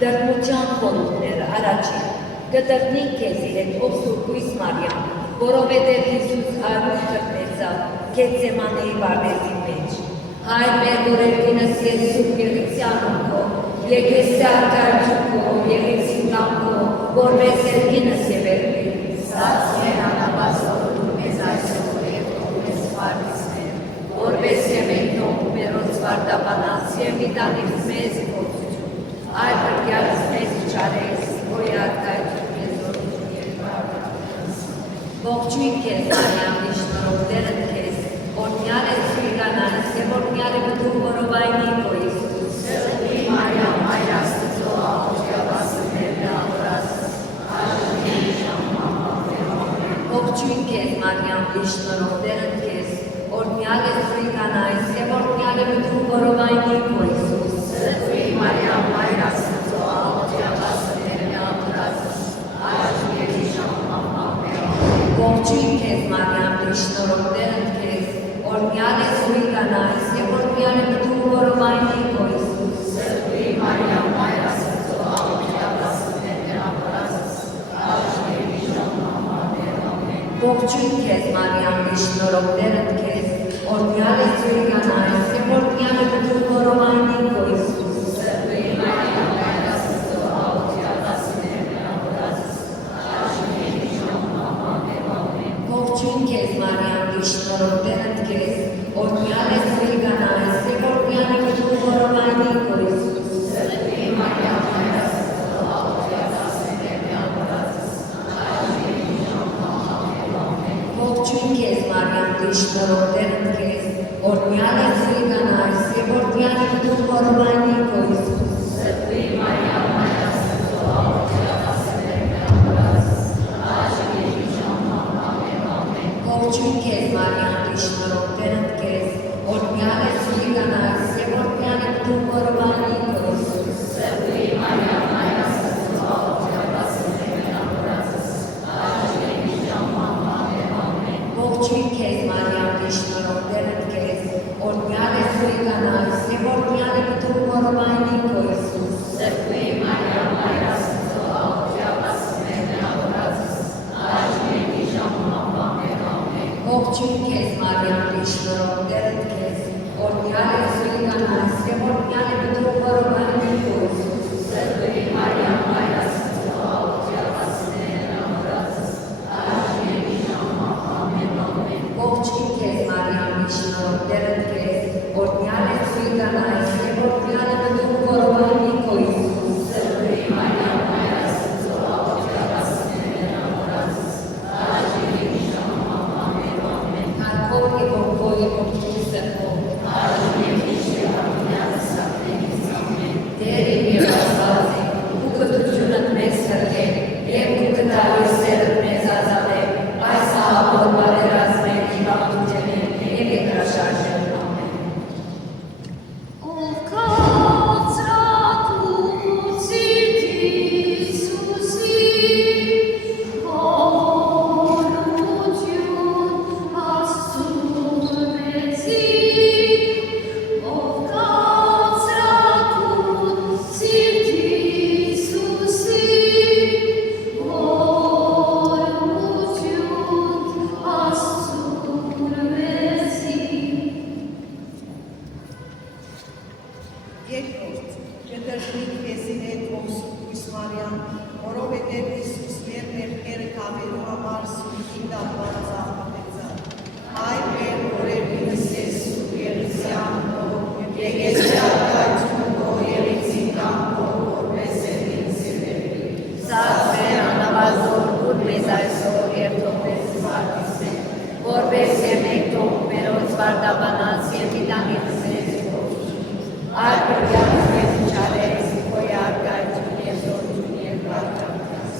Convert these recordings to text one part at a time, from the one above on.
Դրմության խորհուրդները առաջին կտրտնի քեզ իրեն ով Սուրբույս Մարիամ, որովհետև Հիսուս արուր տրտեցավ Գեթսեմանեի վարդերի մեջ։ Հայր մեր օրերքինս ես Սուրբ Եղիցյանով քո, եկես սարքարչու քո, Եղիցի կամ քո, որպես երկինս եւ երկրի։ Սացներ անաբասորում մեզ այսօր եւ մեզ վարդիսներ, որպես եւ ենթող մերոց վարդապանած եւ միտանից մեզ Այլ պրկյալս մեզ չարես, ոյատայություն ես օրություն և բարդատանս։ Ողջույն կեզ, Մարիամ, իշնորով դերըտ կեզ, օրնյալ ես սույգանանս, և օրնյալ է բդու որովայնի քո Իսուս։ Սրտի Մարիամ, այր աստծո, աղոջյավասը ներն աղորասս, աշնի ժամամավերոն։ Ողջույն կեզ, Մարիամ, իշնորով դերըտ կեզ, օրնյալ ես սույգանանս, և օրնյալ է բդու որովայնի քո Իսուս։ Սրտի Մարիամ, այր աստծո, աղոջյավասը ներն աղորասս, աշնի ժամամավերոն։ Ողջույն կեզ, Մարիամ, իշնորով դերըտ կեզ, օրնյալ ես սույգանանս, և օրնյալ է բդու որովայնի քո Իսուս։ Սրտի Մարիամ, այր աստծո, աղոջյավասը ներն աղորասս, աշնի ժամամավերոն։ Ողջույն քեզ, Մարիամ, իշնորով դերըտ կեզ, օրնյալ ես սույգանանս, և օրնյալ է բդու որովայնի քո Իսուս։ Սրտի Մարիամ, այր աստծո, աղոջյավասը ներն աղորասս, աշնի ժամամավերոն։ Ողջույն քեզ, Մարիամ, իշնորով դերըտ կեզ, օրնյալ ես սույգանանս, և օրնյալ է բդու որովայնի քո Իսուս։ Սրտի Մարիամ, այր աստծո, աղոջյավասը ներն աղորասս, աշնի ժամամավերոն։ Ողջույն քեզ, Մարիամ, իշնորով դերըտ կեզ, օրնյալ ես սույգանանս, և օրնյալ է բդու որովայնի քո Իսուս։ Սրտի Մարիամ, այր աստծո, աղոջյավասը ներն աղորասս, աշնի ժամամավերոն։ Ողջույն քեզ, Մարիամ, իշնորով դերըտ կեզ, օրնյալ ես սույգանանս, և օրնյալ է բդու որովայնի քո Իսուս։ Սրտի Մարիամ, այր աստծո, աղոջյավասը ներն աղորասս, աշնի ժամամավերոն։ Ողջույն քեզ, Մարիամ, իշնորով դերըտ կեզ, օրնյալ ես սույգանանս, և օրնյալ է բդու որովայնի քո Իսուս։ Սրտի Մարիամ, այր աստծո, աղոջյավասը ներն աղորասս, աշնի ժամամավերոն։ Ողջույն քեզ, Մարիամ, իշնորով դերըտ կեզ, օրնյալ ես սույգանանս, և օրնյալ է բդու որովայնի քո Իսուս։ Սրտի Մարիամ, այր աստծո, աղոջյավասը ներն աղորասս, աշնի ժամամավերոն։ Ողջույն քեզ, Մարիամ, իշնորով դերըտ կեզ, օրնյալ ես սույգանանս, և օրնյալ է բդու որովայնի քո Իսուս։ Սրտի Մարիամ, այր աստծո, աղոջյավասը ներն աղորասս, աշնի ժամամավերոն։ Հարկով և ողքով և ողջույն սրտով, աշնի ժամամավերոն սատենից ամեն։ Տերին և ասված է, ու կտրությունըտ մեզ հրկել, և ու կտալու սերըտ մեզ ազատել, այս ահավոր բարերազմեր իվաղ ուջենել և երկրաշարժել ամեն։ որպես եմեք թող մերոց վարդաբանած և դիտանից մեզ արբրյաց մեզ չարես, քոյ արկայություն և զորություն և վարդաբանած։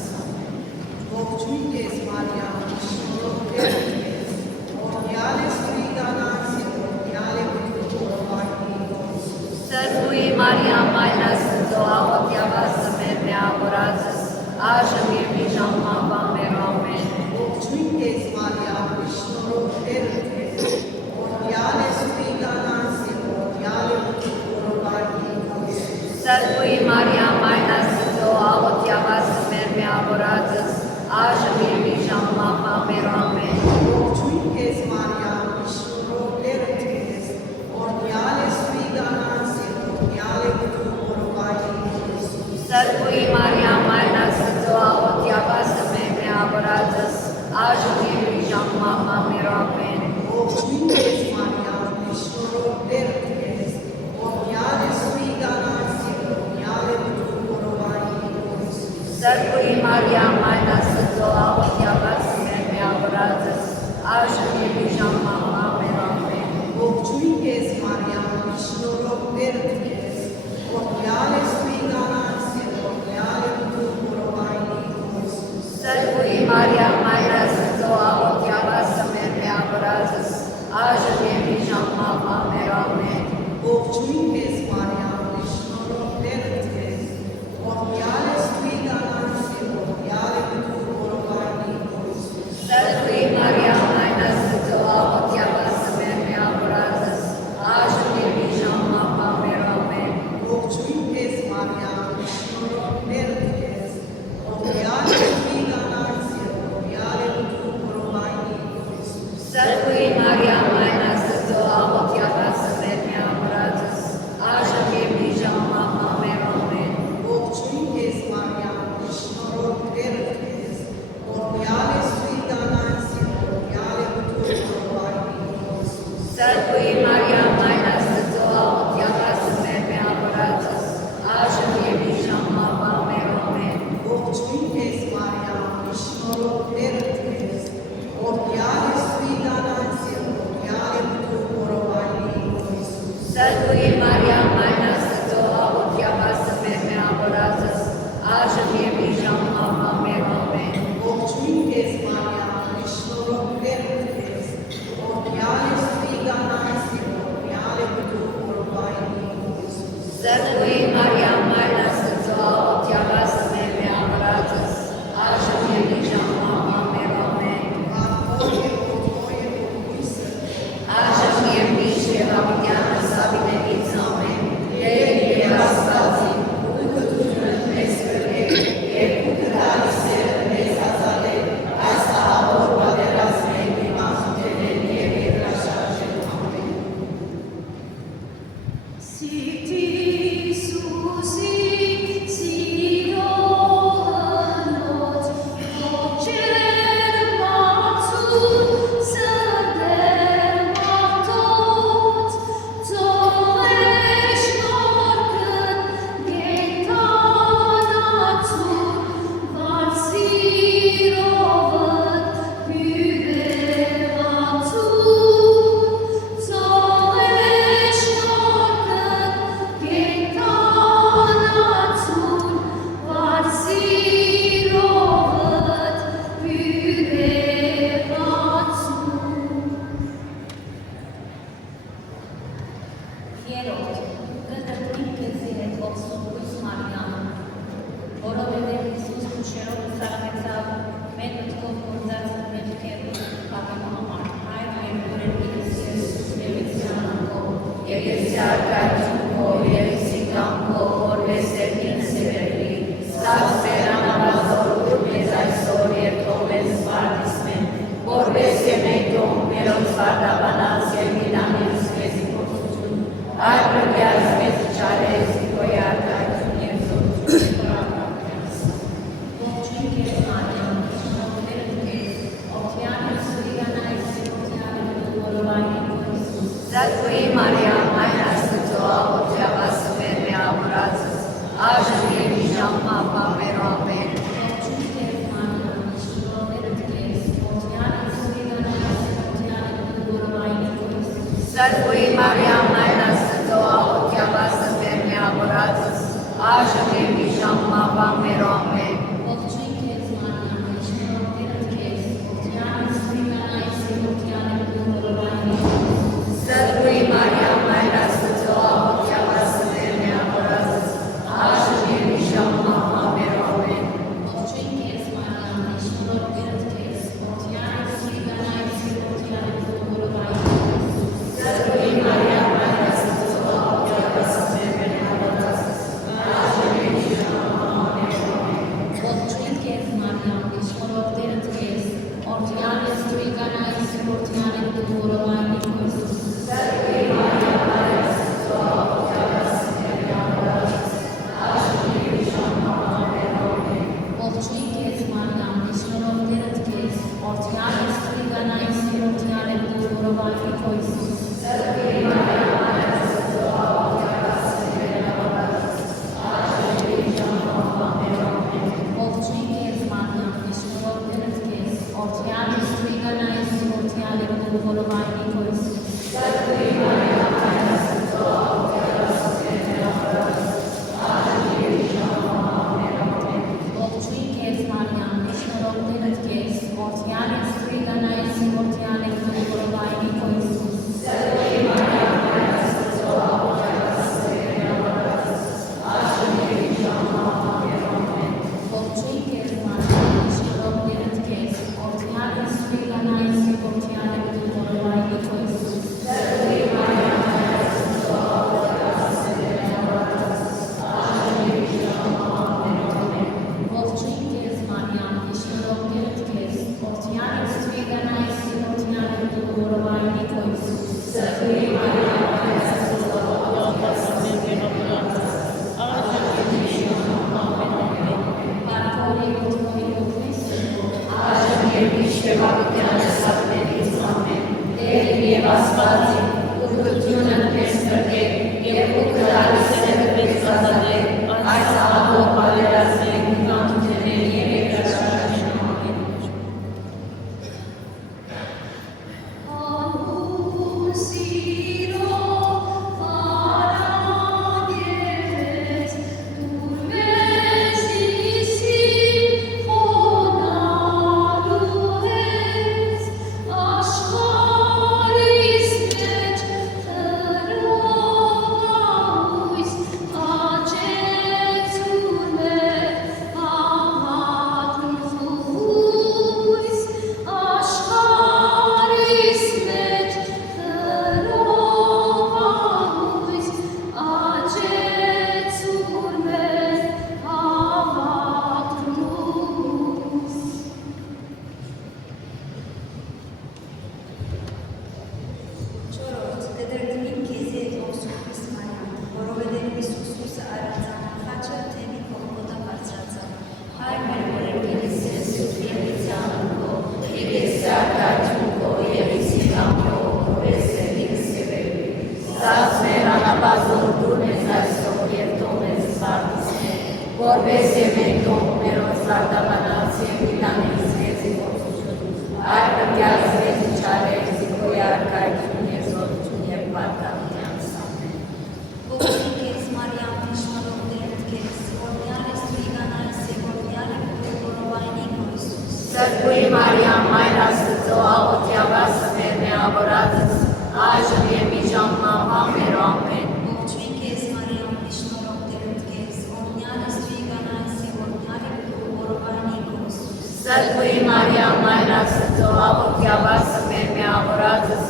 Ողջույն քեզ Մարիամ, շնորհներ քեզ, օրհնյալ ես դու իրանաց և օրհնյալ է քո որդի Սրբույի Մարիամ, այլ Աստծո, աղոթյավասը մեր միավորածս, այժմ և մի ժամանակ մեր ամեն։ Ողջույն քեզ Մարիամ, շնորհներ քեզ, օրհնյալ ես դու իրանաց և օրհնյալ է քո որդի Սրբույի Մարիամ, այլ Աստծո, աղոթյավասը մեր միավորածս, այժմ և մի ժամանակ մեր ամեն։ Ողջույն քեզ Մարիամ, շնորհներ քեզ, օրհնյալ ես դու իրանաց և օրհնյալ է քո որդի Սրբույի Մարիամ, այլ Աստծո, աղոթյավասը մեր միավորածս, այժմ և մի ժամանակ մեր ամեն։ Ողջույն քեզ Մարիամ, շնորհներ քեզ, օրհնյալ ես դու իրանաց և օրհնյալ է քո որդի Սրբույի Մարիամ, այլ Աստծո, աղոթյավասը մեր միավորածս, այժմ և մի ժամանակ մեր ամեն։ Ողջույն քեզ Մարիամ, շնորհներ քեզ, օրհնյալ ես դու իրանաց և օրհնյալ է քո որդի Սրբույի Մարիամ, այլ Աստծո, աղոթյավասը մեր միավորածս, այժմ և մի ժամանակ մեր ամեն։ Ողջույն քեզ Մարիամ, շնորհներ քեզ, օրհնյալ ես դու իրանաց և օրհնյալ է քո որդի Սրբույի Մարիամ, այլ Աստծո, աղոթյավասը մեր միավորածս, այժմ և մի ժամանակ մեր ամեն։ Ողջույն քեզ Մարիամ, շնորհներ քեզ, օրհնյալ ես դու իրանաց և օրհնյալ է քո որդի Սրբույի Մարիամ, այլ Աստծո, աղոթյավասը մեր միավորածս, այժմ և մի ժամանակ մեր ամեն։ Ողջույն քեզ Մարիամ, շնորհներ քեզ, օրհնյալ ես դու իրանաց և օրհնյալ է քո որդի Սրբույի Մարիամ, այլ Աստծո, աղոթյավասը մեր միավորածս, այժմ և մի ժամանակ մեր ամեն։ Ողջույն քեզ Մարիամ, շնորհներ քեզ, օրհնյալ ես դու իրանաց և օրհնյալ է քո որդի Սրբույի Մարիամ, այլ Աստծո, աղոթյավասը մեր միավորածս, այժմ և մի ժամանակ մեր ամեն։ Ողջույն քեզ Մարիամ, շնորհներ քեզ, օրհնյալ ես դու իրանաց և օրհնյալ է քո որդի Սրբույի Մարիամ, այլ Աստծո, աղոթյավասը մեր միավորածս, այժմ և մի ժամանակ մեր ամեն։ Այժմ և միշտ և ավիտյանս ավիտենից ամեն, և Աստվածին, ու կտությունը մեզ կրել, և ու կտալիս սերը մեզ ազատել, այս ահավոր պատերազմին դիմացուտենեն և երկրաշարժեն ամեն։ Երրորդ, կտրտվին քեզի հետ ողսուղույս Մարիամ, որովհետև Հիսուս քուշերով ուսարամեցավ մեր մտքով գործած մեղքերով պատանու համար, հայր մեր օրենքից Հիսուս Եվեսյանքով, Եկեսյարկայությունքով, Եկեսիկամքով, որպես երկին սերելի, ստաց մեր անավազորուր մեզ այսօր և թող մեզ սպարտիսմեն, որպես եմեք թող մերոց վարդաբանած և գիտանից մեզի փորձություն, արբրյաց մեզ չարես, քոյ արկայություն և զորություն վարդաբանած։ Ողջույն քեզ Մարիամ, շնորհներ քեզ, օգնյալ ես դու իրանաց և օգնյալ է քո որդի Հիսուս։ Սրբույի Մարիամ, այլ Աստծո, աղոթյավասը մեր միավորածս, այժմ և մի ժամանակ մեր ամեն։ Ողջույն քեզ Մարիամ, շնորհներ քեզ, օգնյալ ես դու իրանաց և որովայնիկո Հիսուս։ Ողջույն քեզ Մարիամ, շնորհով Տերդ քեզ, որդյան ես Սրիգանայից, որդյան ես դու որովայնիկո Հիսուս։ Ողջույն քեզ Մարիամ, շնորհով Տերդ քեզ, որդյան ես Սրիգանայից, որդյան ես դու որովայնիկո Հիսուս։ Ողջույն քեզ Մարիամ, շնորհով Տերդ քեզ, որդյան ես Սրիգանայից, որդյան ես դու որովայնիկո Հիսուս։ Բարքորի որդի Տեր և Աստվածի, ուղղությունը քեզ կրկեր, և ուղղալիս է քեզ ազատել, այս աղոտ բարերազնեք ու կանթուտեներ և երկրաշարժներ։ Չորրորդ կդրդմին քեզի հետ ողջույնս Մարիամ, որովհետև Հիսուս լույսը արածան, խաչը թեմի կողմոտը բարձրացավ։ Հայր մեր օրերքերս ես սուրբ և իցյանը քո, և ես սարկաչում քո, և իսիկամ քո, որպես սերինս սևերի։ Սաց մեր անապազոր դուր մեզ այսօր և տոն մեզ սպարտիսներ, որպես և մենք տոն մերոց սարտաբանած և միտանից մեզի ողջություն։ Այր բրգյաց մեզ իչարեց, քոյ արկայություն և զորություն և պատկամության սամեն։ Ողջույն քեզ Մարիամ, շնորհով Տերդ քեզ, որդյան ես Սրիգանայից և որդյան ես դու որովայնիկո Հիսուս։ Սրբույն Մարիամ, Մայր Աստծո, աղոթյավասը մեր միավորածս, այժմ և մի ժամանակ մեր ամեն։ Ողջույն քեզ Մարիամ, շնորհով Տերդ քեզ, որդյան ես Սրիգանայից և որդյան ես դու որովայնիկո Հիսուս։ Սրբույն Մարիամ, Մայր Աստծո, աղոթյավասը մեր միավորածս,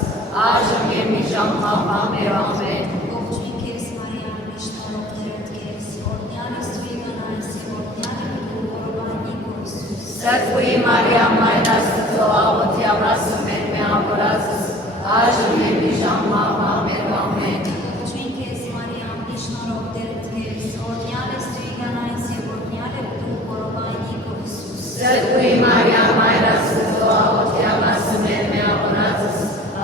այժմ և մի ժամանակ մեր ամեն։ Ողջույն քեզ Մարիամ, շնորհով Տերդ քեզ, որդյան ես Սրիգանայից և որդյան ես դու որովայնիկո Հիսուս։ Սրբույն Մարիամ, Մայր Աստծո, աղոթյավասը մեր միավորածս, այժմ և մի ժամանակ մեր ամեն։ Ողջույն քեզ Մարիամ, շնորհով Տերդ քեզ, որդյան ես Սրիգանայից և որդյան ես դու որովայնիկո Հիսուս։ Սրբույն Մարիամ, Մայր Աստծո, աղոթյավասը մեր միավորածս,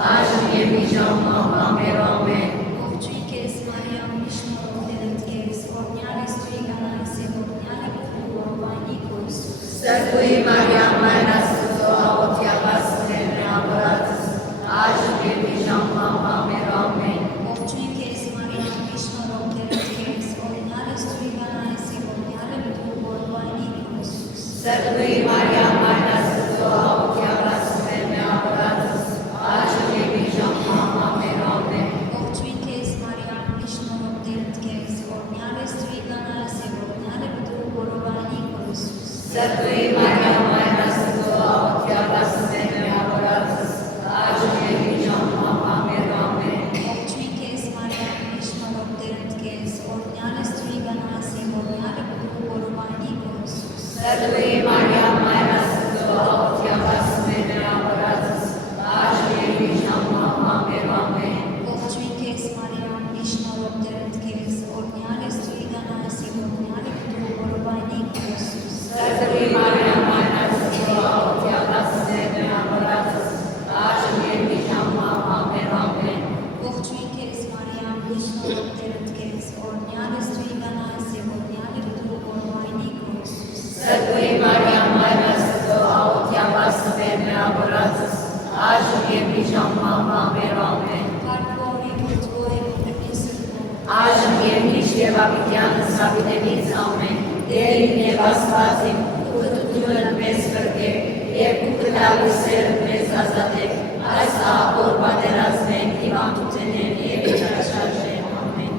այժմ և մի ժամանակ մեր ամեն։ Ողջույն քեզ Մարիամ, շնորհով Տերդ քեզ, որդյան ես Սրիգանայից և որդյան ես դու որովայնիկո Հիսուս։ Սրբույն Մարիամ, Մայր Աստծո, աղոթյավասը մեր միավորածս, այժմ և մի ժամանակ մեր ամեն։ Ողջույն այժմ և մի ժամ մահվան մեր ամեն։ Հարկովի որդվոյի որդի սրբո, Այժմ և մինչև ավիտյանս ավիտենից ամեն, Տերին և Աստվածին, ուղղությունը մեզ կրկե, և կուկտալի սերը մեզ ազատե, այս ահավոր պատերազմեն, հիվանդութենեն և իջաշարժեն, ամեն։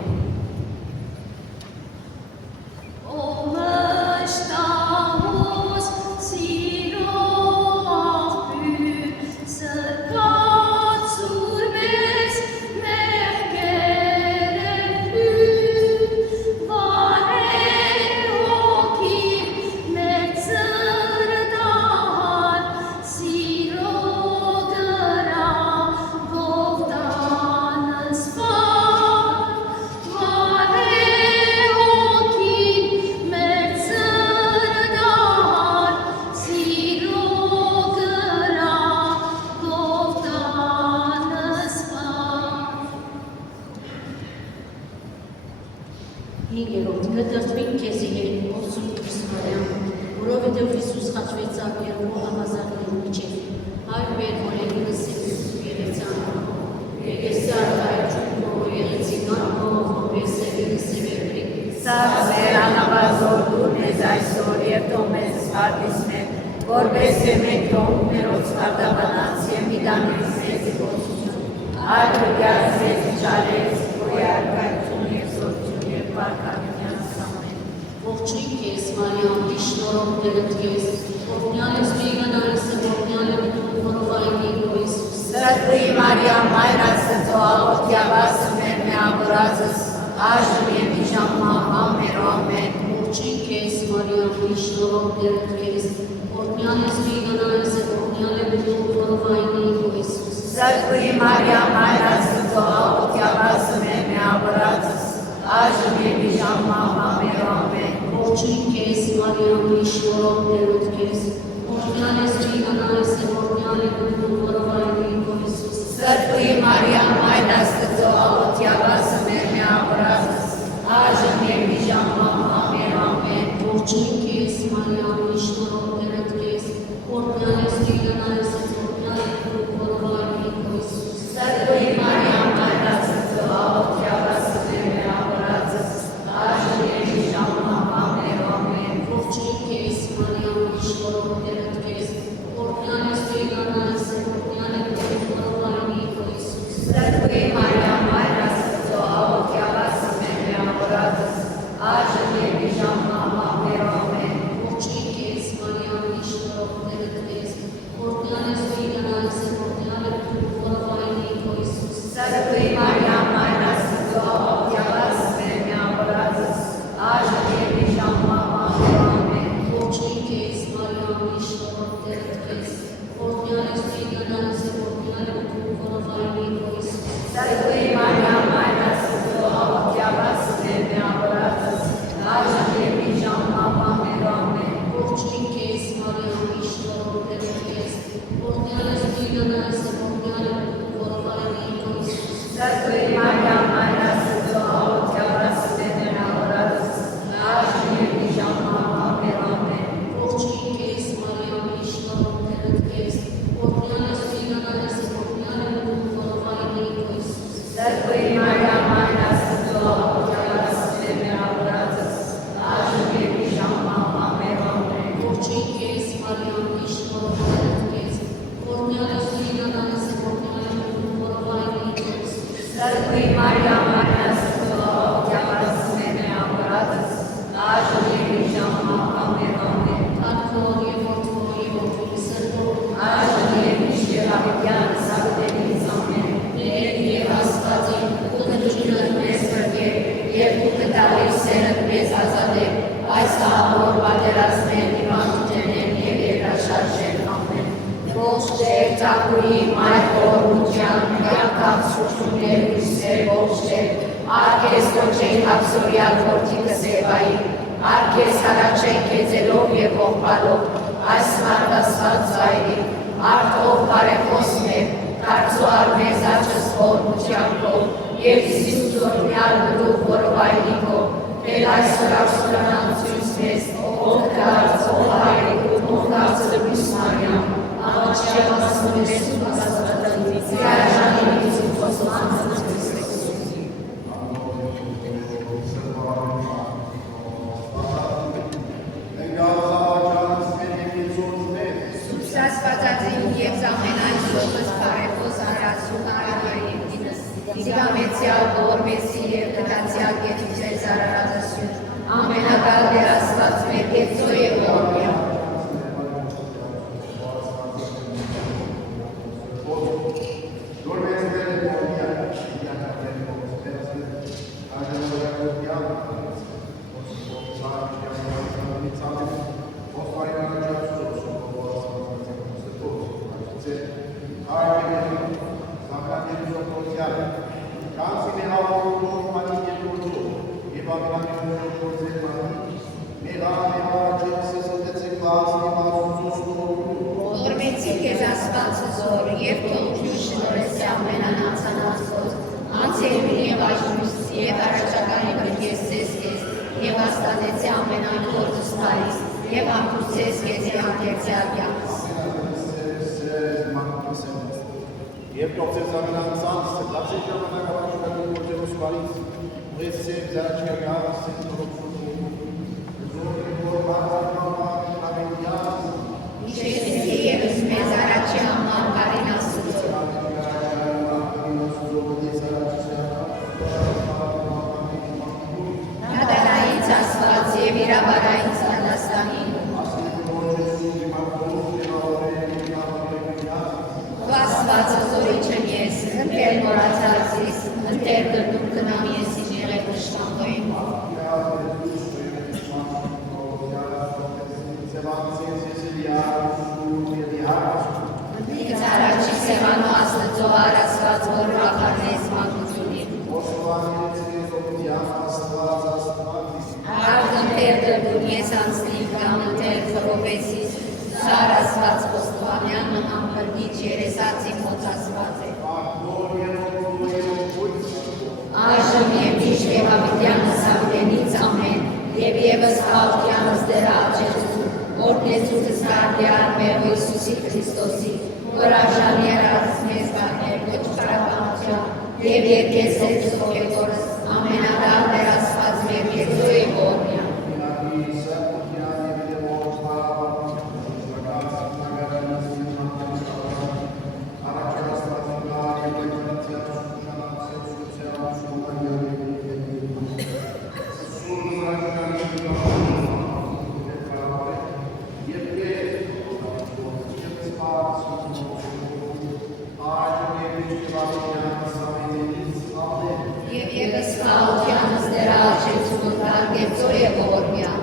Հինգերորդ կտրտվին քեզի հետ, ով Սուրբ Քրիստոսյան, որովհետև Հիսուս խաչվեցավ երկու ավազակների միջև, հայր մեր օրենի լսել երեցան, եկեսար հայրչուն ով երեցինան ով ովեսել լսել Սաղ մեր անավազոր դուր մեզ այսօր և թող մեզ սպարտիսներ, որպես է մենք թողում մերոց խարդաբանած և միդանից մեզի գործություն, այլ հրգյաց մեզ իջարեց, որ արկայություն և սորություն և պարկանյանց ամեն։ Ողջույն քեզ, Մարիամ, իշնորհով Տերդ քեզ, օրհնյալ ես Մերիանայից, օրհնյալ է դու որովայնի Քո Հիսուս։ Սրբի Մարիամ, Մայր Աստծո, աղոթյավասը մեր մեավորածս, այժմ և մի ժամ մահվան մեր ամեն։ Ողջույն քեզ, Մարիամ, իշնորհով Տերդ քեզ, օրհնյալ ես Մերիանայից, օրհնյալ է դու որովայնի Քո Հիսուս։ Սրբի Մարիամ, Մայր Աստծո, աղոթյավասը մեր մեավորածս, այժմ և մի ժամ մահվան մեր ամեն։ Ողջույն քեզ, Մարիամ, իշնորհով Տերդ քեզ, օրհնյալ ես Մերիանայից, օրհնյալ է դու որովայնի Քո Հիսուս։ Սրբի Մարիամ, Մայր Աստծո, աղոթյավասը մեր մեավորածս, այժմ և մի ժամ մահվան մեր ամեն։ Ողջույն քեզ, Մարիամ, իշնորհով Տերդ քեզ, օրհնյալ ես Մերիանայից, օրհնյալ է դու որովայնի Քո Հիսուս։ Սրբի Մարիամ, Մայր Աստծո, աղոթյավասը մեր մեավորածս, այժմ և մի ժամ մահվան մեր ամեն։ Ողջույն քեզ, Մարիամ, իշնորհով Տերդ քեզ, օրհնյալ ես Մերիանայից, օրհնյալ է դու որովայնի Քո Հիսուս։ Սրբի Մարիամ, Մայր Աստծո, աղոթյավասը մեր մեավորածս, այժմ և մի ժամ մահվան մեր ամեն։ Ողջույն քեզ, Մարիամ, իշնորհով Տերդ քեզ, օրհնյալ ես Մերիանայից, օրհնյալ է դու որովայնի Քո Հիսուս։ Սրբի Մարիամ, Մայր Աստծո, աղոթյավասը մեր մեավորածս, այժմ և մի ժամ մահվան մեր ամեն։ Ողջույն քեզ, Մարիամ, իշնորհով Տերդ քեզ, օրհնյալ ես Մերիանայից, օրհնյալ է դու որովայնի Քո Հիսուս։ Սրբի Մարիամ, Մայր Աստծո, աղոթյավասը մեր մեավորածս, այժմ և մի ժամ մահվան մեր ամեն։ Ողջույն քեզ, Մարիամ, իշնորհով Տերդ քեզ, օրհնյալ ես Մերիանայից, օրհնյալ է դու որովայնի Քո Հիսուս։ Սրբի Մարիամ, Մայր Աստծո, աղոթյավասը մեր մեավորածս, այժմ և մի ժամ մահվան մեր ամեն։ Ողջույն քեզ, Մարիամ, իշնորհով Տերդ քեզ, օրհնյալ ես Մերիանայից, օրհնյալ է դու որովայնի Քո Հիսուս։ Սրբի Մարիամ, Մայր Աստծո, աղոթյավասը մեր մեավորածս, այժմ և մի ժամ մահվան մեր ամեն։ Ողջույն քեզ, Մարիամ, իշնորհով Տերդ քեզ, օրհնյալ ես Մերիանայից, օրհնյալ է դու որովայնի Քո Հիսուս։ Սրբի Մարիամ, Մայր Աստծո, աղոթյավասը մեր մեավորածս, այժմ և մի ժամ մահվան մեր ամեն։ Հարկով և որդվով և որդվի սրբով, Այժմ և մինչև ավիտյանս ավիտենից ամեն։ Տերին և Աստվածին, Ուղղությունը մեզ կրկե, և կուկտալի սերը մեզ ազատե, այս ահավոր պատերազմեն, հիվանդութենեն և երկրաշարժեն, ամեն։ Ողջ Տեր Թագուհի, Մայր խորհրդության, կյանքավ սուրճուներ հույսեր ողջ Տեր, արկես կոչենք ափսորյալ որդիքս Եվայի, արկես հառաչենք քեզելով և ողբալով, այս մարդասված վայրի, արդով բարեխոս մեր, դարձուար մեզ աչս խորհրդությանքով, և Հիսուս օրհնյալ բնուղ որովայնիքով, Տեր այսօր արսուրանացույց մեզ, ով դարձ, ով հայրիկ, ով դարձ Սրբիս Մարիամ, պատշգամբացնում ես ու աստվածային զիարժանից ու խոսմանցից Աստվածածին և զամենայն սովս պարևոս արասու հարավային դինս, իգամեցյալ գորմեսի և կտացյալ գետիչեր զարարադասյուն, ամենակալ դեր աստված մեր գեցո և որմյա։ Որմեցի կեզ ասվածը զոր և թողջու շնորեսի ամենանացան աստոց, անցերվին և աժնուս և առաջականի բրգես ձեզ կեզ և աստանեցի ամենայն գործս տարիս և ամպուսես կեզ և անկերցյալ կյանս։ Եվ կողցեր զամենանցանց, լացի ժամանակ առաջականի գործերոս բարից, ուղես սև զարջյագար, սև նորոգություն, զոր և որ բարձարնավար ամենյաց, Իշեսի եվս մեզ առաջի ամման կարին աստծո։ Նադարայից աստված և իրաբարայից Հանդաստանին, ու աստվածը զորիչն ես, հնդեր մորացած ես, հնդեր գրդում կնամ ես իմ եղև նշտանվոյին։ Ինձ առաջի սևանու աստծո արասված որ ռախանես մագությունին, արդն տեր դրդում ես անցնիվ կամ ընտեր խրովեսիս, շարասված խոստվանյան նման պրդիչ երեսացի մոցասված է։ Այժմ և ճիշտ և ավիտյանս ավդենից ամեն, և եվս խաղթյանս դեր աջեցու, օրդեցուքս կարդյան մեր Հույսուսի Քրիստոսի, որ արժան երաս մեզ գարներ ոչ պարապանության, և երկես ես հոգևորս, ամենադար դեր աստված մեր գեցոյի որմյան։ Եվ եվս խաղությանս դեր աջեցու ընտար գեցո և որմյան։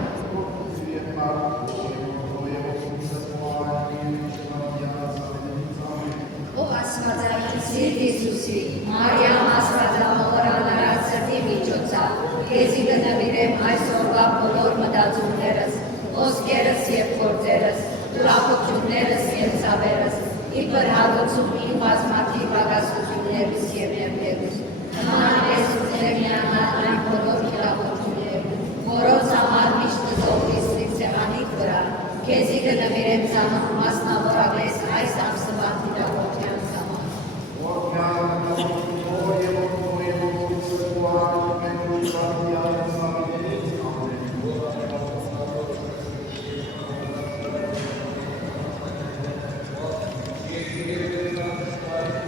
Ով աստվածային սիրտ Իսուսի, Մարիամ աստվածամոր անարած սրտի միջոցավ, քեզի կնվիրեմ այսօրվա բոլոր մտածումներս, ոսկերս և գործերս, ուրախություններս և ցավերս, իբր հագեցում իմ բազմաթիվ հագասություններս և ներկերս։ Նման ես ուզեմ միանալ այն բոլոր քիլավորություններում, որոնց համար միշտ զոհվիս սեղանի վրա, քեզի կնվիրեմ մասնավորապես այս ամսվա դիտավորության համար։ Thank you.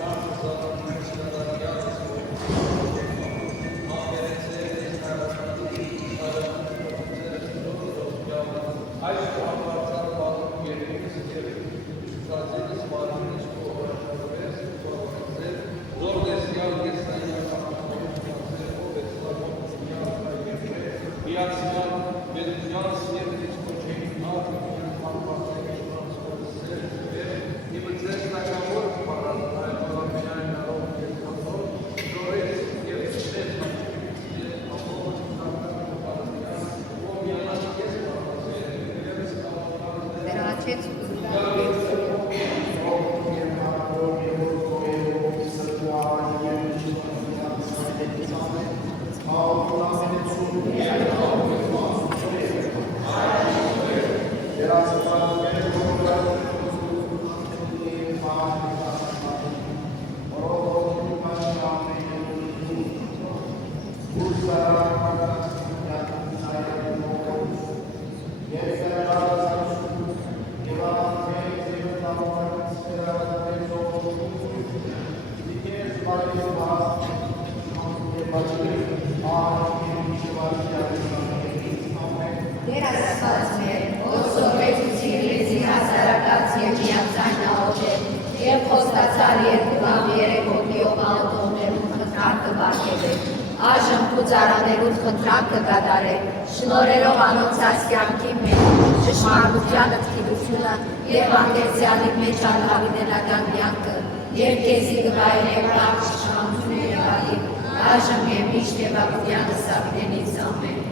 Դեր Աստված մեր, որ սովետություն լեզի հասարակած և միացայն նահոջեր, և խոստացար երկուղավ երեք հոգիով ալոտողներում խնդրանքը բարգևեք, այժմ կուծարաներուտ խնդրանքը կատարեք, շնորհելով անոնցած կյանքի մեջ, ճշմարտության ըթքիլությունը և անգերցյալի մեջ անհավինենական կյանքը, և քեզի կվայելեք լավ իշխանություն և ալիք, այժմ և միշտ և ապուտյանս ավինենից ամեն։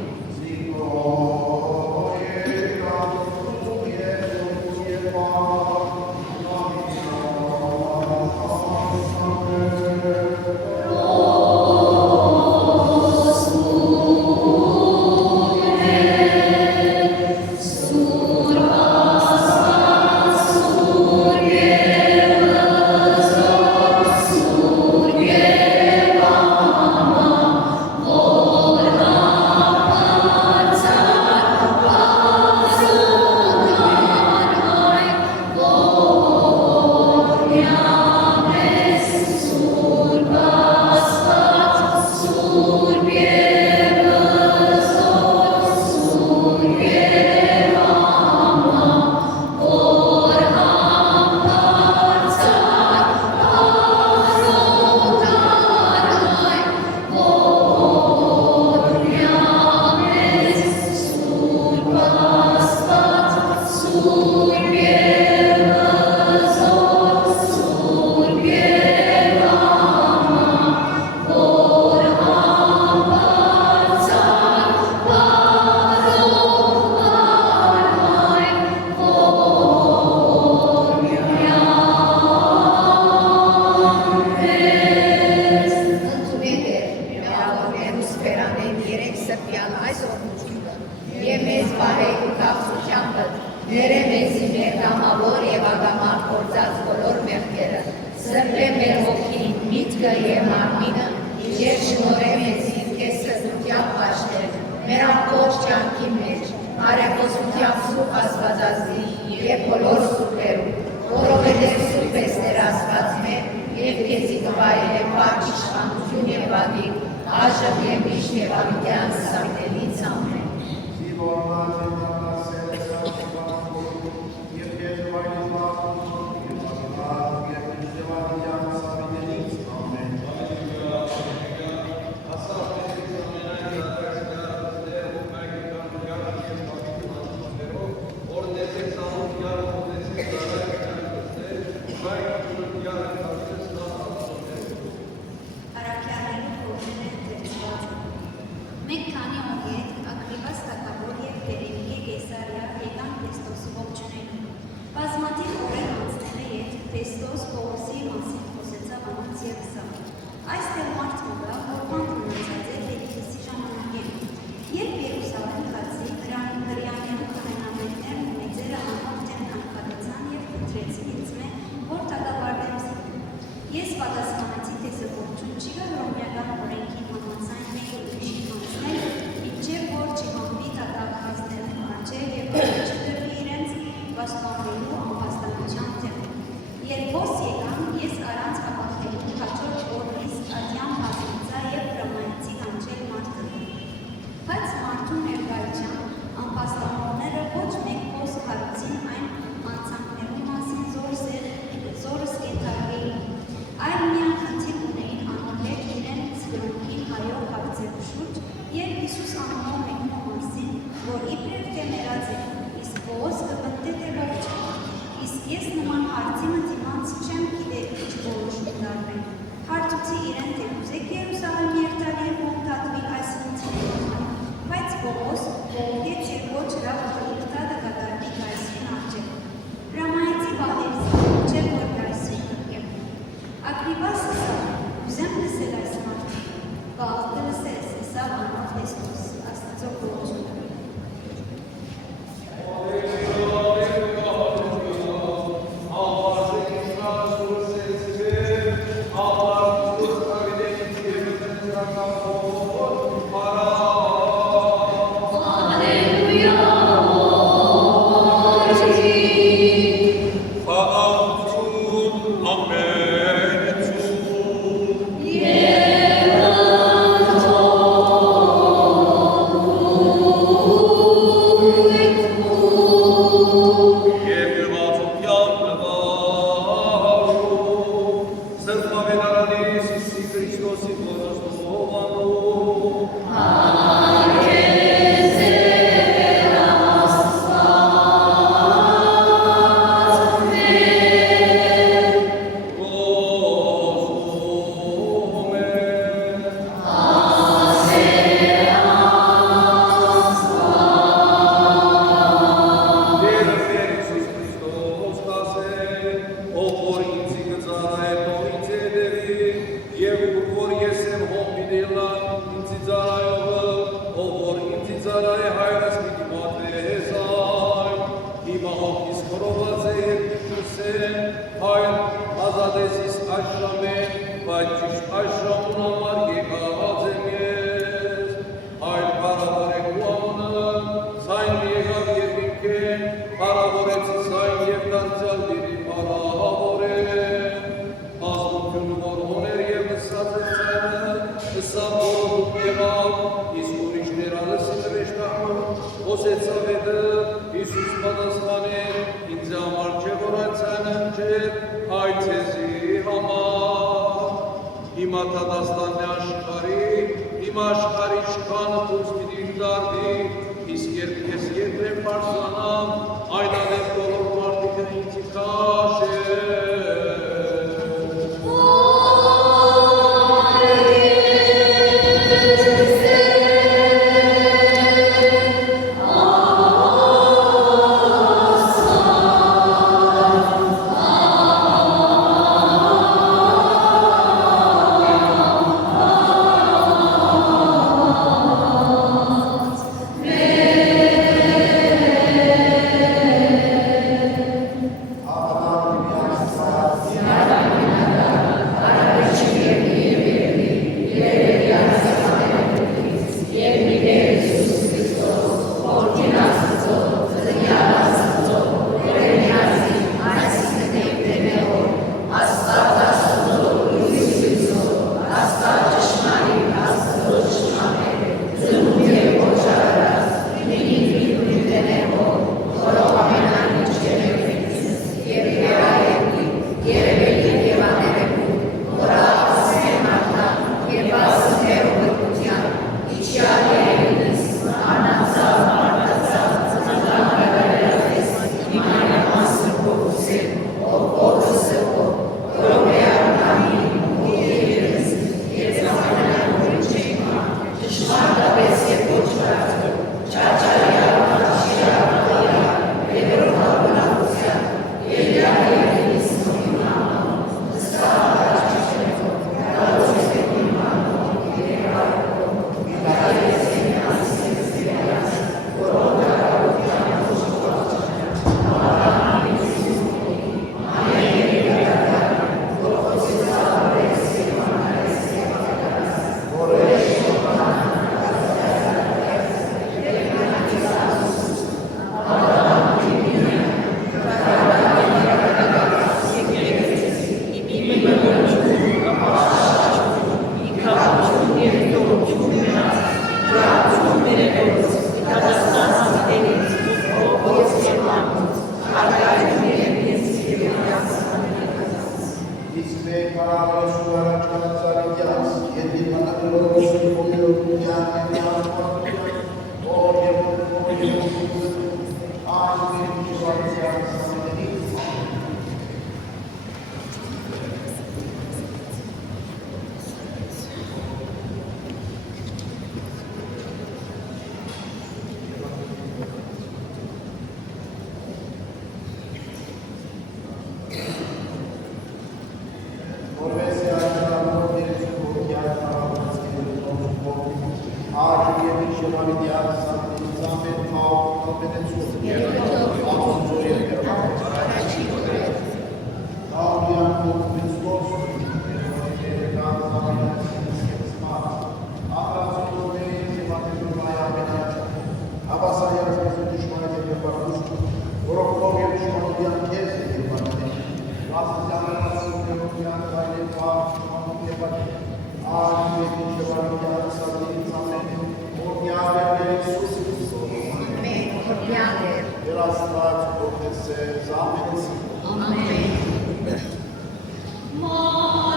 Բավելարանից Իսի Քրիստոսի Փորոստովանու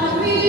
Amen.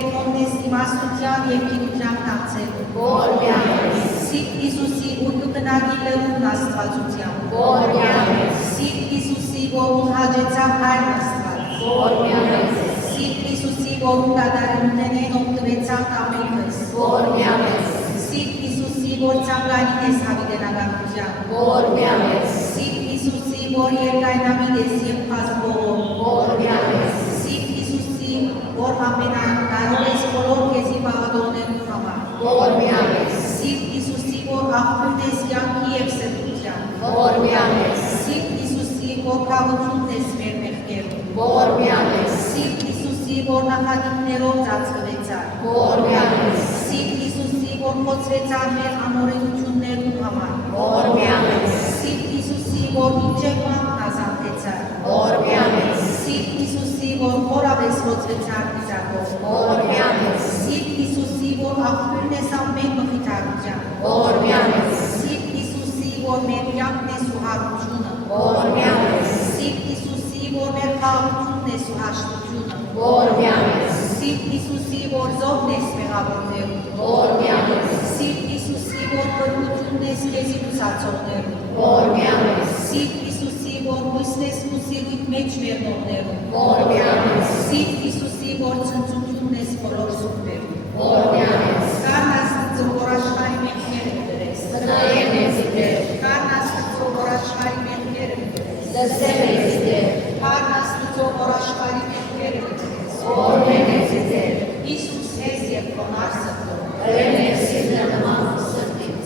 կենտրոննես իմաստության և գիտության տանցելու, որ միամես, Սիրտ Հիսուսի ուրգը կնագի լրուն աստվածության, որ միամես, Սիրտ Հիսուսի, որուն հաջեցավ հայրն աստված, որ միամես, Սիրտ Հիսուսի, որուն կատարումներեն օգտվեցավ ամենքս, որ միամես, Սիրտ Հիսուսի, որ ծանգանին ես հավիտենականության, որ միամես, Սիրտ Հիսուսի, որ երկայնամիտ ես և պազբողով, որ միամես, Սիրտ Հիսուսի, որ ամենակարող ես բոլոր քեզի բաղադրողներու համար, որ միամես, Սիրտ Հիսուսի, որ աղբյուրն ես կյանքի և սրտության, որ միամես, Սիրտ Հիսուսի, որ կաղությունն ես մեր մեղքերում, որ միամես, Սիրտ Հիսուսի, որ նախատինքներով ծածկվեցար, որ միամես, Սիրտ Հիսուսի, որ խոցվեցար մեր անօրենություններու համար, որ միամես, Սիրտ Հիսուսի, որ ինջեղմանն ազատեցար, որ միամես, Սիրտ Հիսուսի, որ խորավես խոցվեցար դիզակով, որ միամես, Սիրտ Հիսուսի, որ աղբյուրն ես ամեն մխիթարության, որ միամես, Սիրտ Հիսուսի, որ մեր կյանքն ես ու հարությունը, որ միամես, Սիրտ Հիսուսի, որ մեր խաղաղությունն ես ու հաշտությունը, որ միամես, Սիրտ Հիսուսի, որ զոհն ես մեղավորներու, որ միամես, Սիրտ Հիսուսի, որ բրգությունն ես քեզի ուսացողներու, որ միամես, Սիրտ Հիսուսի, որ հույսն ես ու սիրտիդ մեջ մեռնողներու, որ միամես, Սիրտ Հիսուսի, որ ցնծությունն ես բոլոր սուրբերու, որ միամես, Կան Աստծո, որ աշխարհի մեղքերը կդրես, տնայեն ես դեր, Կան Աստծո, որ աշխարհի մեղքերը կդրես, դսեն ես դեր, Կան Աստծո, որ աշխարհի մեղքերը կդրես, որ մեն ես դեր, Հիսուս ես և կոնար սրտով, ռեն ես նման սրտից,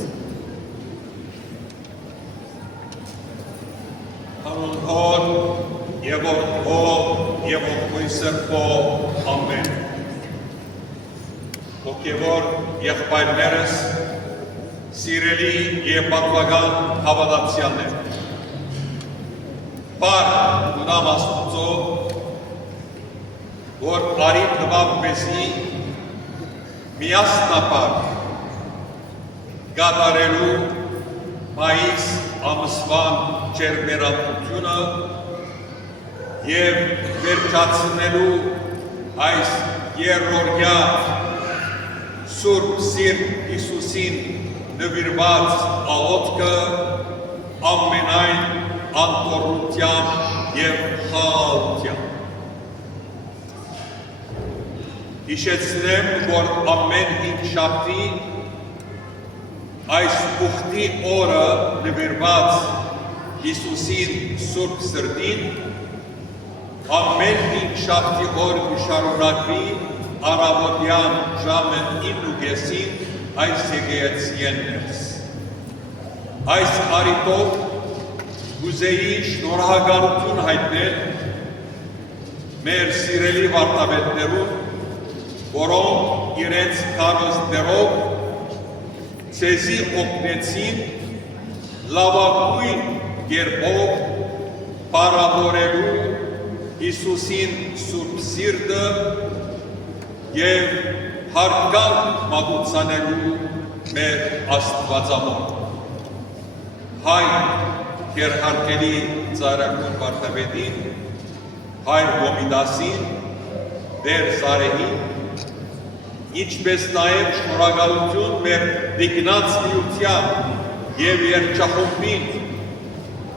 Հանուն հոր և որդո և որդոյ սրբո, ամեն։ Հոգևոր եղբայրներս, սիրելի և պատվական հավատացյալներ, պար ունամ Աստուծո, որ արիտ նվավ մեզի միասնապար գադարելու մայիս ամսվան ճերմերատությունը և վերջացնելու այս երրորդյա Սուրբ Սիրտ Հիսուսին նվիրված աղոթքը ամենայն անդորրությամբ և խաղաղությամբ։ Հիշեցնեմ, որ ամեն հինգշաբթի այս ուխտի օրը նվիրված Հիսուսին Սուրբ Սրտին ամեն հինգշաբթի օր կշարունակվի առավոտյան ժամը 9:30 այս եկեղեցիեն ներս։ Այս առիթով կուզեի շնորհակալություն հայտնել մեր սիրելի վարդապետներուն, որոնք իրենց քարոզներով ցեզի օգնեցին լավագույն կերպով պարավորելու Հիսուսին Սուրբ Սիրտը և հարգանք մատուցանելու մեր Աստվածամոր։ Հայ գերհարկելի ծառայություն վարդապետին, հայր Կոմիտասին, դեր Սարեհին, ինչպես նաև շնորհակալություն մեր դիգնած միության և երգչախումբին,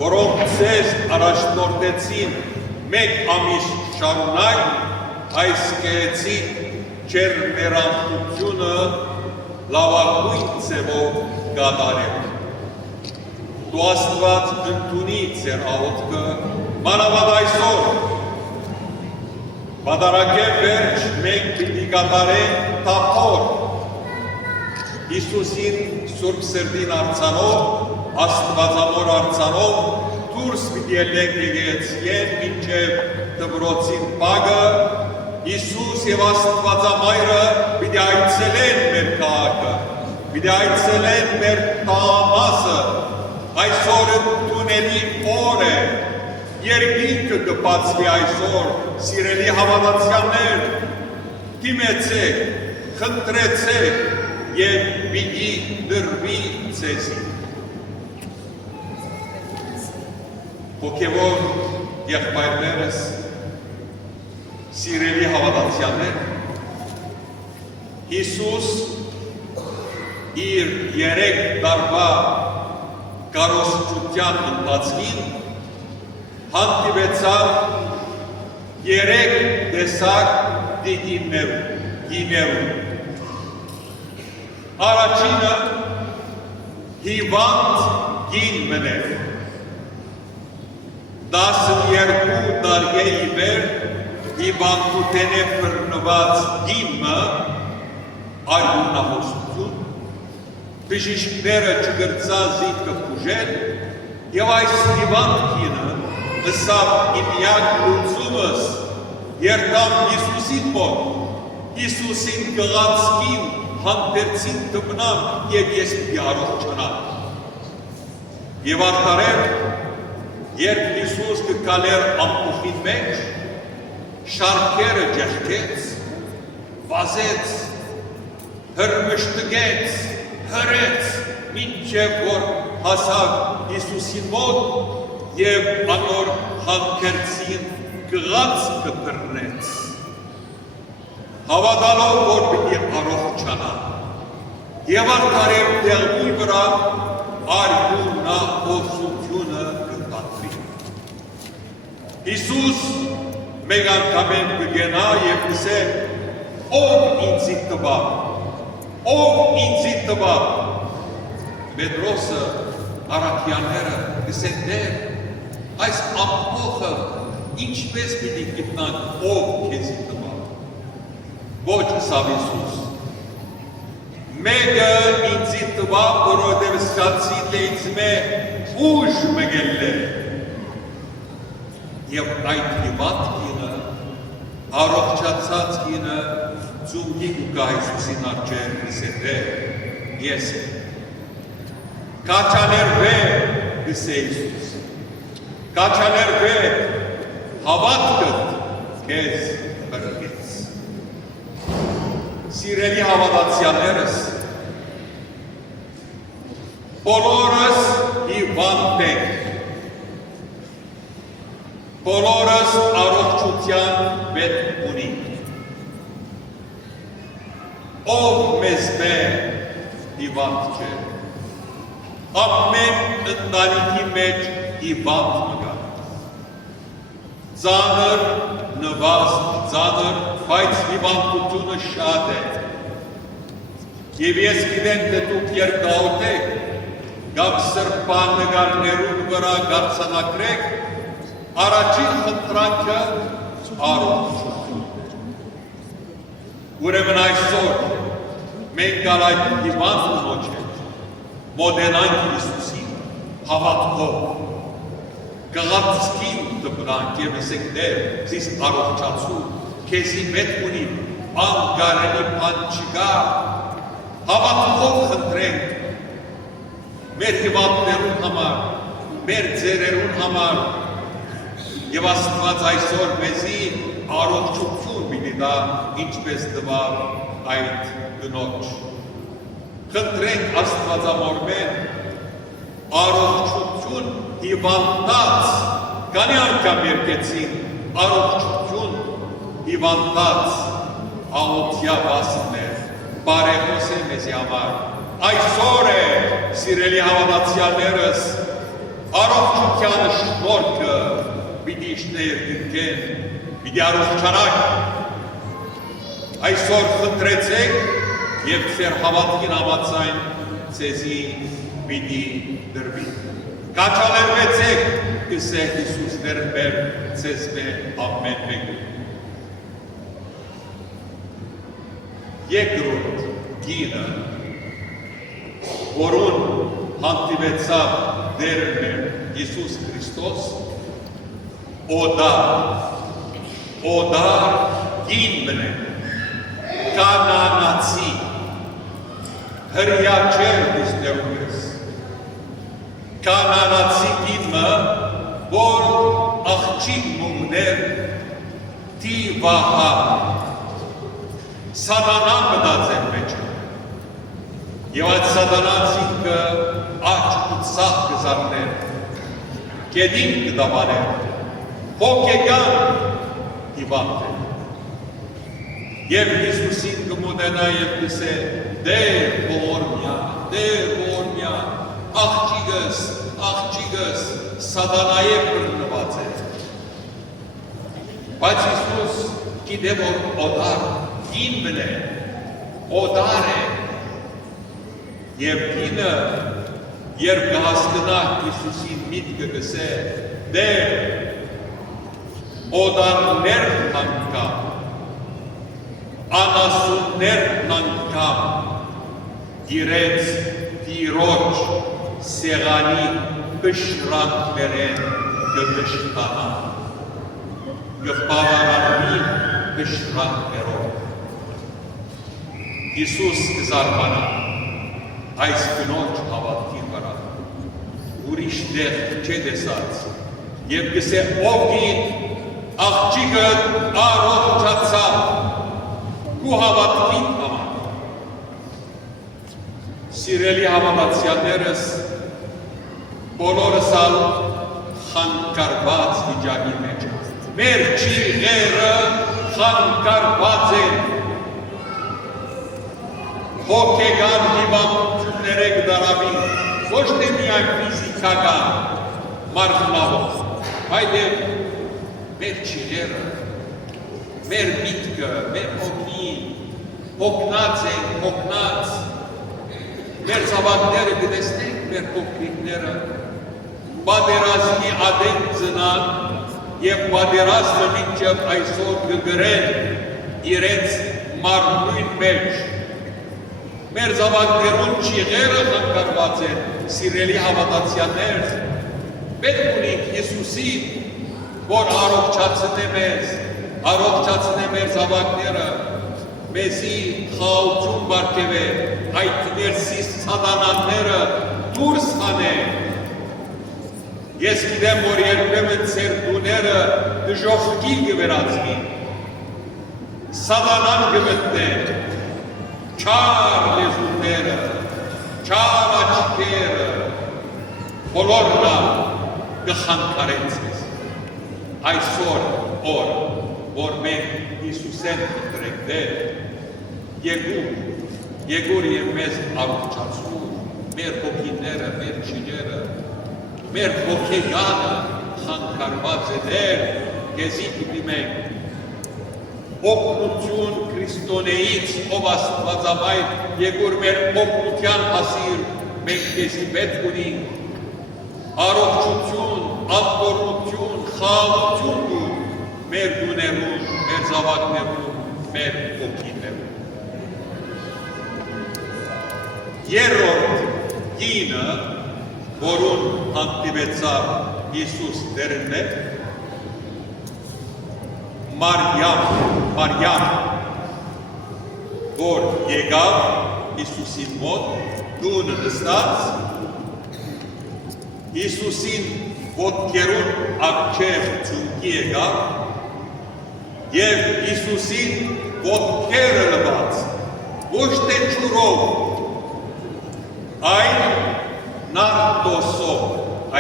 որոնք ձեզ առաջնորդեցին մեկ ամիս շարունակ այս գեղեցիկ ջերմեռանդությունը լավագույն ձևով կատարել։ Դու Աստված ընդունի ձեր աղոթքը, մանավանդ այսօր, Պատարագե վերջ մենք պիտի կատարենք թափոր Հիսուսին Սուրբ Սրտին արձանով, Աստվածամոր արձանով, դուրս պիտի ելնենք եկեղեցիեն մինչև դպրոցին պագը, Հիսուս և Աստվածամայրը պիտի այցելեն մեր քաղաքը, պիտի այցելեն մեր տղամասը, այսօր ընդունելի օր է, երկինքը կբացվի այսօր, սիրելի հավատացյալներ, դիմեցեք, խնդրեցեք և պիտի դրվի ձեզի։ Հոգևոր եղբայրներս, սիրելի հավատացյալներ, Հիսուս իր 3 տարվա կարողության ընթացքին հանդիպեցավ 3 տեսակ գիներու։ Առաջինը հիվանդ գին մներ։ 12 տարի իվեր հիվանդութենե բռնված գինը արյունահոսություն, բժիշկները չգրծան զիտքը բուժել, և այս հիվանդ գինը ըսավ իմյակ լուծումս երդամ Հիսուսին մոտ, Հիսուսին գղացքին հանդերցին դմնամ և ես պիտի առողջանամ։ Եվ արդարև, երբ Հիսուս կգալեր ամփոփին մեջ, շարքերը ջեղկեց, վազեց, հրմշտգեց, հրեց, մինչև որ հասավ Հիսուսին մոտ և անոր հանդերցին գղացքը բռնեց, հավատալով, որ պիտի առողջանա, և արդարև տեղի վրա արյունահոսությունը կկատարվի։ Հիսուս մեկ անգամեն կգենա և կսե, ով ինձի տվավ, ով ինձի տվավ։ Պետրոսը, առաքյանները կսեն դեր, այս ամփոխը ինչպես պիտի գիտնանք, ով քեզի տվավ։ Ոչ ըսավ Հիսուս, մեկը ինձի տվավ, որովհետև սկացի դեից մե ուժ մգել է։ Եվ այդ հիվանդ կինը, առողջացած կինը ծունգի կուկա Հիսուսին արջեր կսե ես եմ։ Կաչաներվե կսե Հիսուս, կաչաներվե հավատքդ քեզ բրգեց։ Սիրելի հավատացյալներս, բոլորս հիվանդ ենք, բոլորս առողջության պետք ունենք։ Ով մեզ մե հիվանդ չէ, ամեն ընտանիքի մեջ հիվանդ մգա։ Ծանր, նվազդ, ծանր, բայց հիվանդությունը շատ է։ Եվ ես գիտեմ, թե դուք երբ գաղութեք, կամ սրբան նգարներուն վրա գարցանակրեք, առաջին խնդրանքը առողջություն։ Ուրեմն այսօր մենք գալ այդ հիվանդ կնոջ հետ, մոտենանք Հիսուսին հավատքով, գղացքին դպրանք և ասենք դեր, զիս առողջացու, քեզի պետք ունի, անգարելի բան չկա, հավատքով խնդրենք, մեր հիվանդներուն համար, մեր ձերերուն համար, և Աստված այսօր մեզի առողջություն պիտի տա, ինչպես տվավ այդ կնոջ։ Խնդրենք Աստվածամորմեն առողջություն հիվանդած, կանի անգամ երկեցին առողջություն հիվանդած աղոթյա վասներ, բարեխոս է մեզի համար։ Այսօր է, սիրելի հավատացյալներս, առողջությանը շնորհքը պիտի իշներ դիրքեն, պիտի առողջանանք։ Այսօր խնդրեցեք և ձեր հավատքին համաձայն ձեզի պիտի դրվի։ Կաչալերվեցեք, կսե Հիսուսներ մեր ձեզ մե ամեն մեկը։ Երկրորդ գինը, որուն հանդիպեցավ Տերը մեր Հիսուս Քրիստոս, օդար գին մնե, կանանացի, հրյա չեր դիսներում ես, կանանացի գինը, որ աղջիկ մուններ թի վահա, սատանան մտած էր մեջը, և այդ սատանան զինքը աչ ու ծախ կզարներ, կեդին կդավաներ, հոգեկան հիվանդ է։ Եվ Հիսուսին կմոտ ունենա եւ գսե դեր ողորմյա աղջիկս սատանայի բռնված է բայց Հիսուս գիտե որ օդար կին մնե օդար է եւ կինը երբ կհասկնա Հիսուսին միտքը գսե դեր օդարներ անգամ անասուններն անգամ իրենց տիրոջ սեղանի կշրանքներեն կդշտանան կպավարանին կշրանքներով Հիսուս կզարմանա այս կնոջ հավատքի վրա ուրիշ դեղ չէ տեսած եւ գսե ով գիտ աղջիկը առողջացավ ու հավատքի համար սիրելի հավատացյալներս բոլորս ալ խանգարված վիճակի մեջ մեր ճիղերը խանգարված են հոգեգան հիվանդությունները կդարավի ոչ թե միայն ֆիզիկական մարմնավոր այլև մեր ճիղերը մեր միտքը, մեր հոգին, հոգնած ենք, հոգնած, մեր զավակները գտեսնենք, մեր փոքրիկները, պատերազմի ադեն ծնան և պատերազմը մինչև այսօր կգրեն իրենց մարմնույն մեջ։ Մեր զավակներուն ճիղերը խանգարված են, սիրելի հավատացյալներ, պետք ունենք Հիսուսին, որ առողջացնե մեզ, առողջացնե մեր զավակները, մեզի խաղաղություն բարգևե, այդ ներսիս սատանաները դուրս հանե։ Ես գիտեմ, որ երբեմն ձեր տուները դժոխքի կվերածվի, սատանան կմտնե, չար լեզուները, չար աչքերը, բոլորնա կխանգարեն ձեզ։ Այսօր օր որ մենք Հիսուսեն կտրենք դեր, եկուր և մեզ առողջացու, մեր հոգիները, մեր ճիղերը, մեր հոգեգանը խանգարված է դեր, քեզի կդիմենք։ Օգնություն Քրիստոնեից, ով Աստվածամայր, եկուր մեր օգնության հասիր, մենք քեզի պետք ունենք, առողջություն, անդորություն, խաղաղություն դու մեր դուներուն, մեր զավակներուն, մեր հոգիներուն։ Երրորդ կինը, որուն հանդիպեցավ Հիսուս դերն է, Մարիամ, որ եկավ Հիսուսին մոտ, դունը նստած, Հիսուսին ոտքերուն ակչև ծունկի եկավ, և Հիսուսին ոտքերը լված, ոչ թե ջուրով, այն նարդոսով,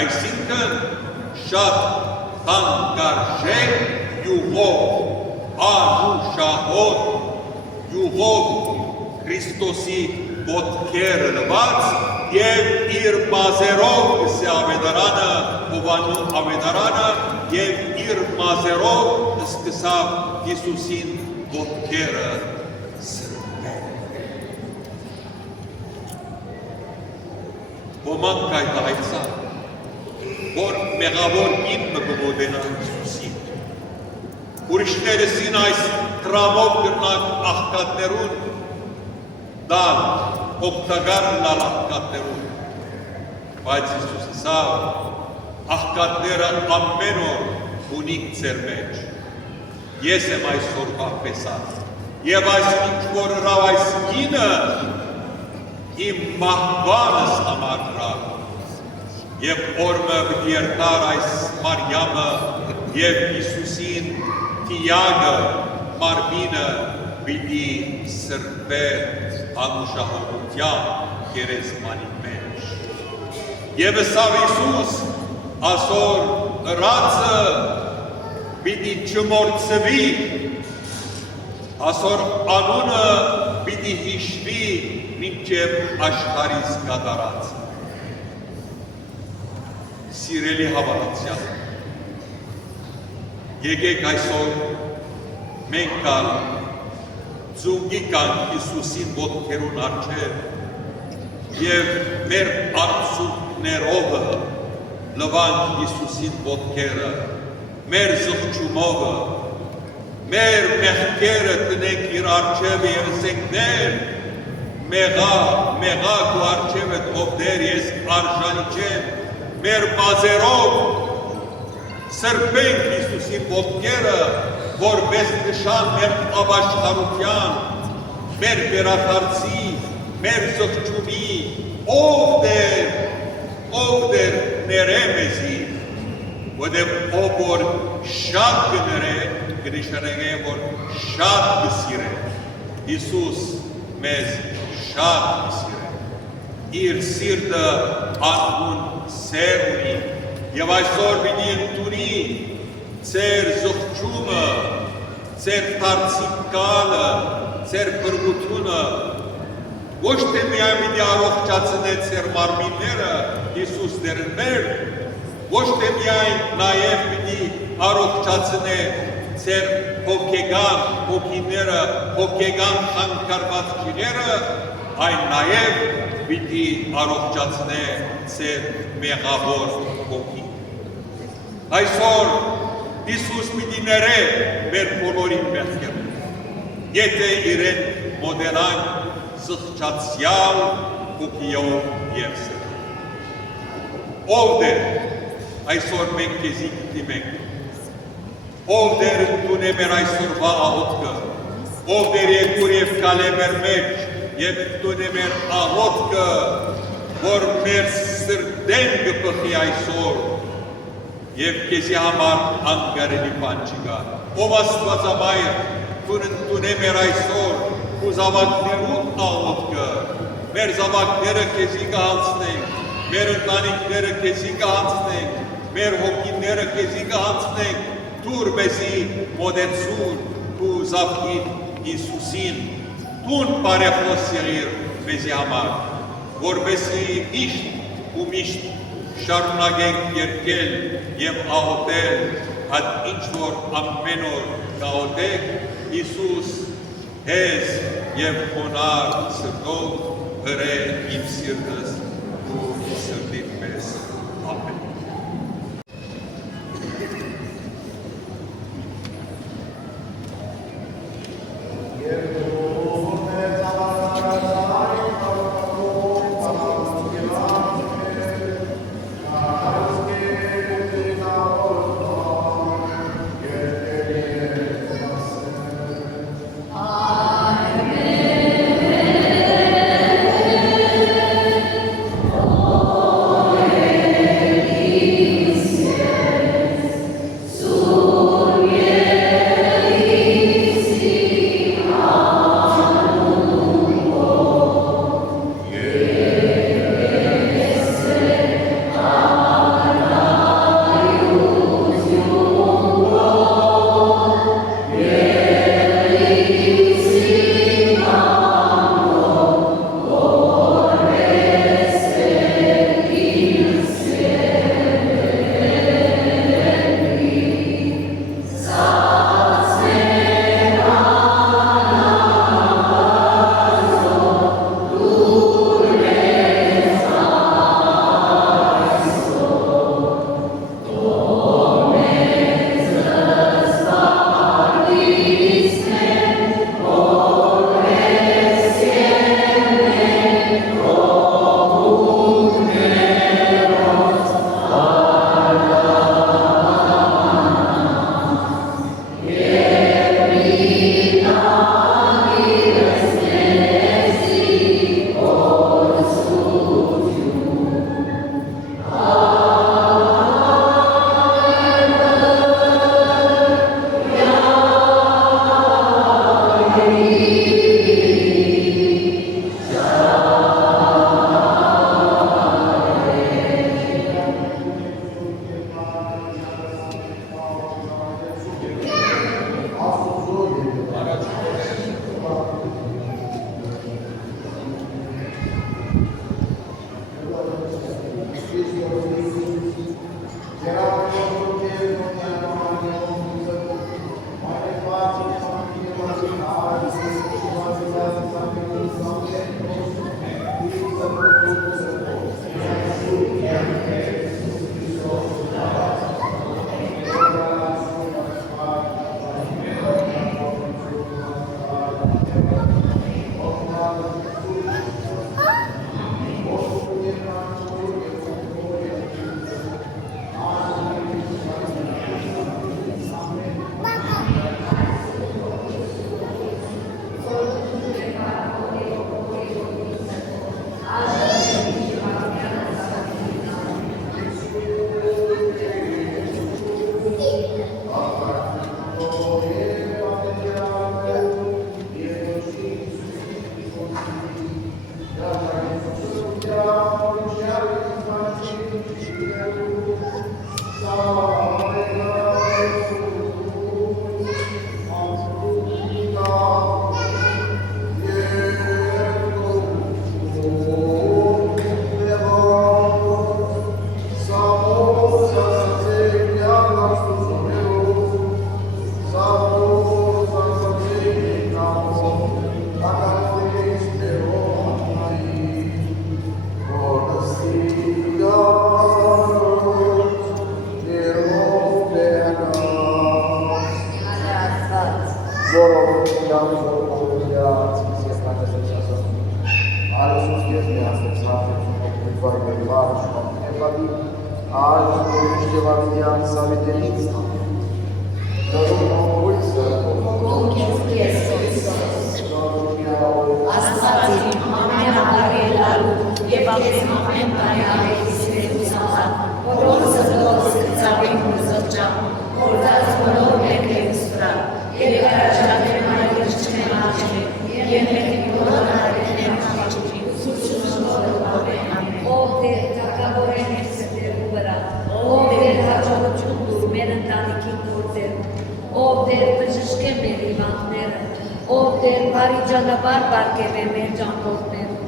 այսինքն շատ թանկարժեք յուղով, անուշահոտ յուղով Քրիստոսի ոտքերը լված և իր մազերով գսե ավետարանը, Հովանու ավետարանը և իր մազերով սկսավ Հիսուսին ոտքերը սրբել։ Ոմանք այդ այցան, որ մեղավոր ինը կմոտենա Հիսուսին, ուրիշներսին այս տրամով գրնակ աղկատներուն դալ, օգտագար լալ աղկատներուն, բայց Հիսուս ասավ, աղկատները ամեն օր ունիք ձեր մեջ, ես եմ այսօր պահպեսած, և այս ինչ որ հրավ այս կինը իմ մահվանս համար հրավ, և օրմը բդիերտար այս Մարիամը և Հիսուսին տիագը մարմինը բիդի սրբեր անուշահոտության գերեզմանի մեջ։ Եվ ասավ Հիսուս, ասոր հրացը բիդի չմորցվի, ասոր անունը պիտի հիշվի մինչև աշխարհիս կատարած։ Սիրելի հավատացյալ, եկեք այսօր մենք կալ ծունգի կանք Հիսուսին ոտքերուն առջև և մեր արցունքներովը լվանք Հիսուսին ոտքերը, մեր զղջումովը, մեր մեղքերը տնենք իր առջև և ասենք մեղակ ու առջևդ ով դեր ես արժանի չեմ, մեր մազերով սրբենք Հիսուսի ոտքերը, որպես նշան մեր ապաշխարության, մեր վերադարձի, մեր զղջումի, ով դեր ներե մեզի, որտեղ ով որ շատ կներե, կնշանակե որ շատ կսիրե, Հիսուս մեզ շատ կսիրե, իր սիրտը անհուն սեր ունի, և այսօր պիտի ընդունի ձեր զղջումը, ձեր դարձիկալը, ձեր փրկությունը, ոչ թե միայն պիտի առողջացնե ձեր մարմինները Հիսուս դերն մեր, ոչ թե միայն նաև պիտի առողջացնե ձեր հոգեգան հոգիները, հոգեգան խանգարվածքները, այն նաև պիտի առողջացնե ձեր մեղավոր հոգին։ Այսօր Հիսուս պիտի ներե մեր բոլորի մեղքերը, եթե իրեն մոտենան զղջացյալ հոգիով և սրտով։ Ով դեր, այսօր մենք քեզի կդիմենք, ով դեր ընդունե մեր այսօրվա աղոթքը, ով դեր եկուր և կալե մեր մեջ և ընդունե մեր աղոթքը, որ մեր սրտեն կպխի այսօր և քեզի համար անգարելի բան չկա։ Ով Աստվածամայր, որ ընդունե մեր այսօր ու զավակներուն աղոթքը, մեր զավակները քեզի կհանձնենք, մեր ընտանիքները քեզի կհանձնենք, մեր հոգիները քեզի կհանձնենք, դուր մեզի մոտեցուր ու զավգին Հիսուսին, տուն բարեխոս եղիր մեզի համար, որպեսզի միշտ ու միշտ շարունակենք երգել և աղոթել, այդ ինչ որ ամեն օր կաղոթենք, Հիսուս հեզ և խոնար սրտով հրե իմ սիրտս ու սրտիդ մեզ։ Ամեն։ Էպատի Ար Ժևարդյան Սավետենից Դարոյցը Աստվածի ամեն բարելալու եւ ամեն բարելալու սիրեցան, որոնց զորոց ծավին մզոճա, որտած բոլոր մեկերս վրա, եւ առաջադեմ այլիչներ աչքեր, եւ մեր բոլոր արեցներ աչքեր, Ով դեր թակավորեն մեր սրտերու վրա, ով դեր հաջողություն դուր մեր ընտանիքին գործերում, ով դեր բժշկե մեր հիվանդները, ով դեր բարի ճանապարհ բարգեւե մեր ճամփորդներում,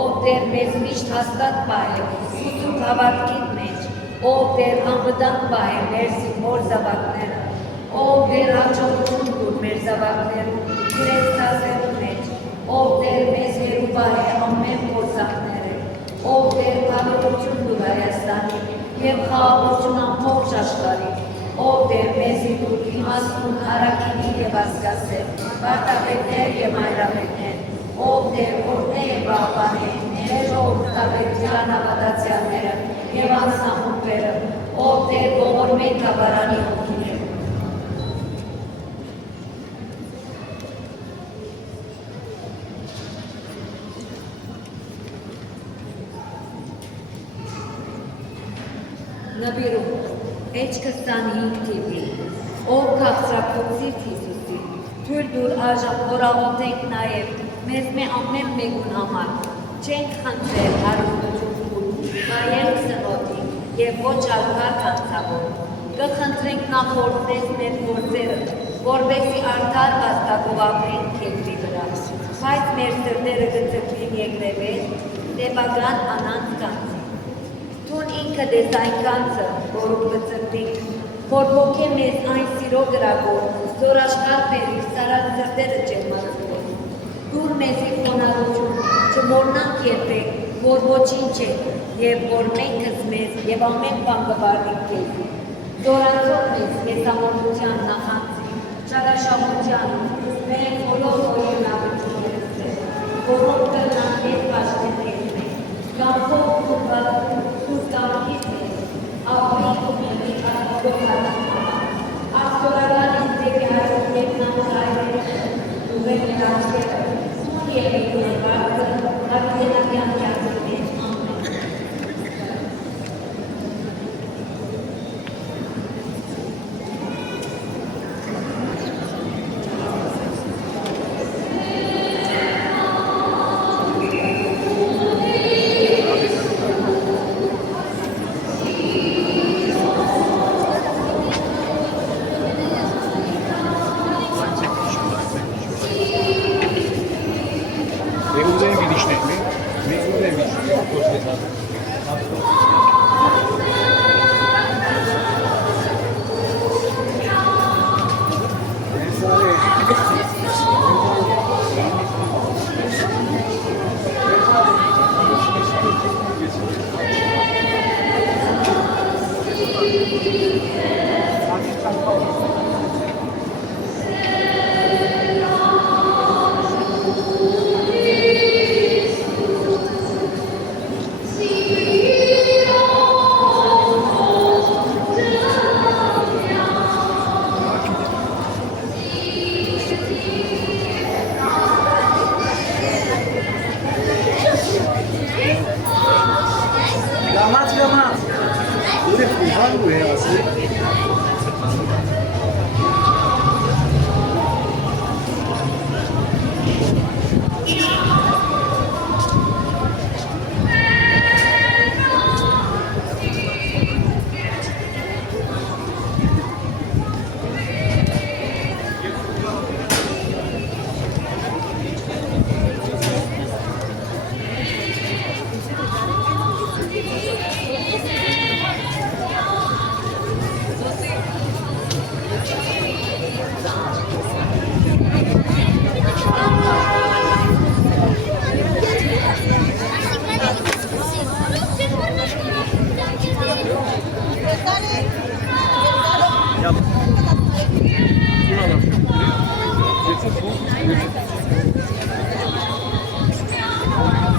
ով դեր մեզ միշտ հաստատ պահե ուսում հավատքին մեջ, ով դեր անվտանգ պահե մեր սիմոր զավակները, ով դեր հաջողություն դուր մեր զավակներում, իրենց դասերու մեջ, ով դեր մեզ հերու պահե ամեն փորձակները, ով դեր բարություն դուր Հայաստանին եւ խաղաղություն ամբողջ աշխարհին, ով դեր մեզի դուր իմաստուն հարակինի եւ ասկասեր, վարտապետներ եւ այրապետներ, ով դեր օրհնե եւ պահպանե մեր ժողովրդավետության հավատացյալները եւ անսահմանները, ով դեր ողորմե կաբարանի հոգիները։ Նվիրում, էջ 25 թիվի, ով քաղցրակոցից Հիսուսի, թույլ դուր այժմ որաղոտենք նաև մեզ մե ամեն մեկուն համար, չենք խնդրել հարություն կուլ, նայել սնոտի և ոչ ալկար կանցավոր, կխնդրենք նախորդնես մեր գործերը, որբեսի արդար վաստակով ապրենք կետրի վրա, բայց մեր սրտերը գծկվին եկրևես, դեպական անանց կանցի։ Թուն ինքը դես այն կանցը, որում գծրտիկ, որ ոգե մեզ այն սիրո գրագոր, զոր աշխար պերիվ սարած սրտերը ճերմացվող։ Դուր մեզի խոնարություն, չմորնանք երբեք, որ ոչինչ ենք, և որ մենքս մեզ և ամեն բան կբարնիկ կեզի։ Զորանցող մեզ հեսամորդության նախանցի, ճարաշահության, մեր բոլոր օրինավություններս է, որոնք կրնան ես պաշտենքես մենք, կամքով կուրվածում, Սուրտամքից մեզ, ապրիկ ու մեղի ատգողարան համար, աստորական ինձեգի հայրում և նամուր այրերը, ուղեր մեր աչկերը, սուն և իգուր վարկը, ակտենակյան կյանքի մեջ ամեն։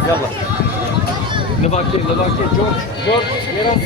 Yalla. Ne bak Լվակե, Ջորջ, երան։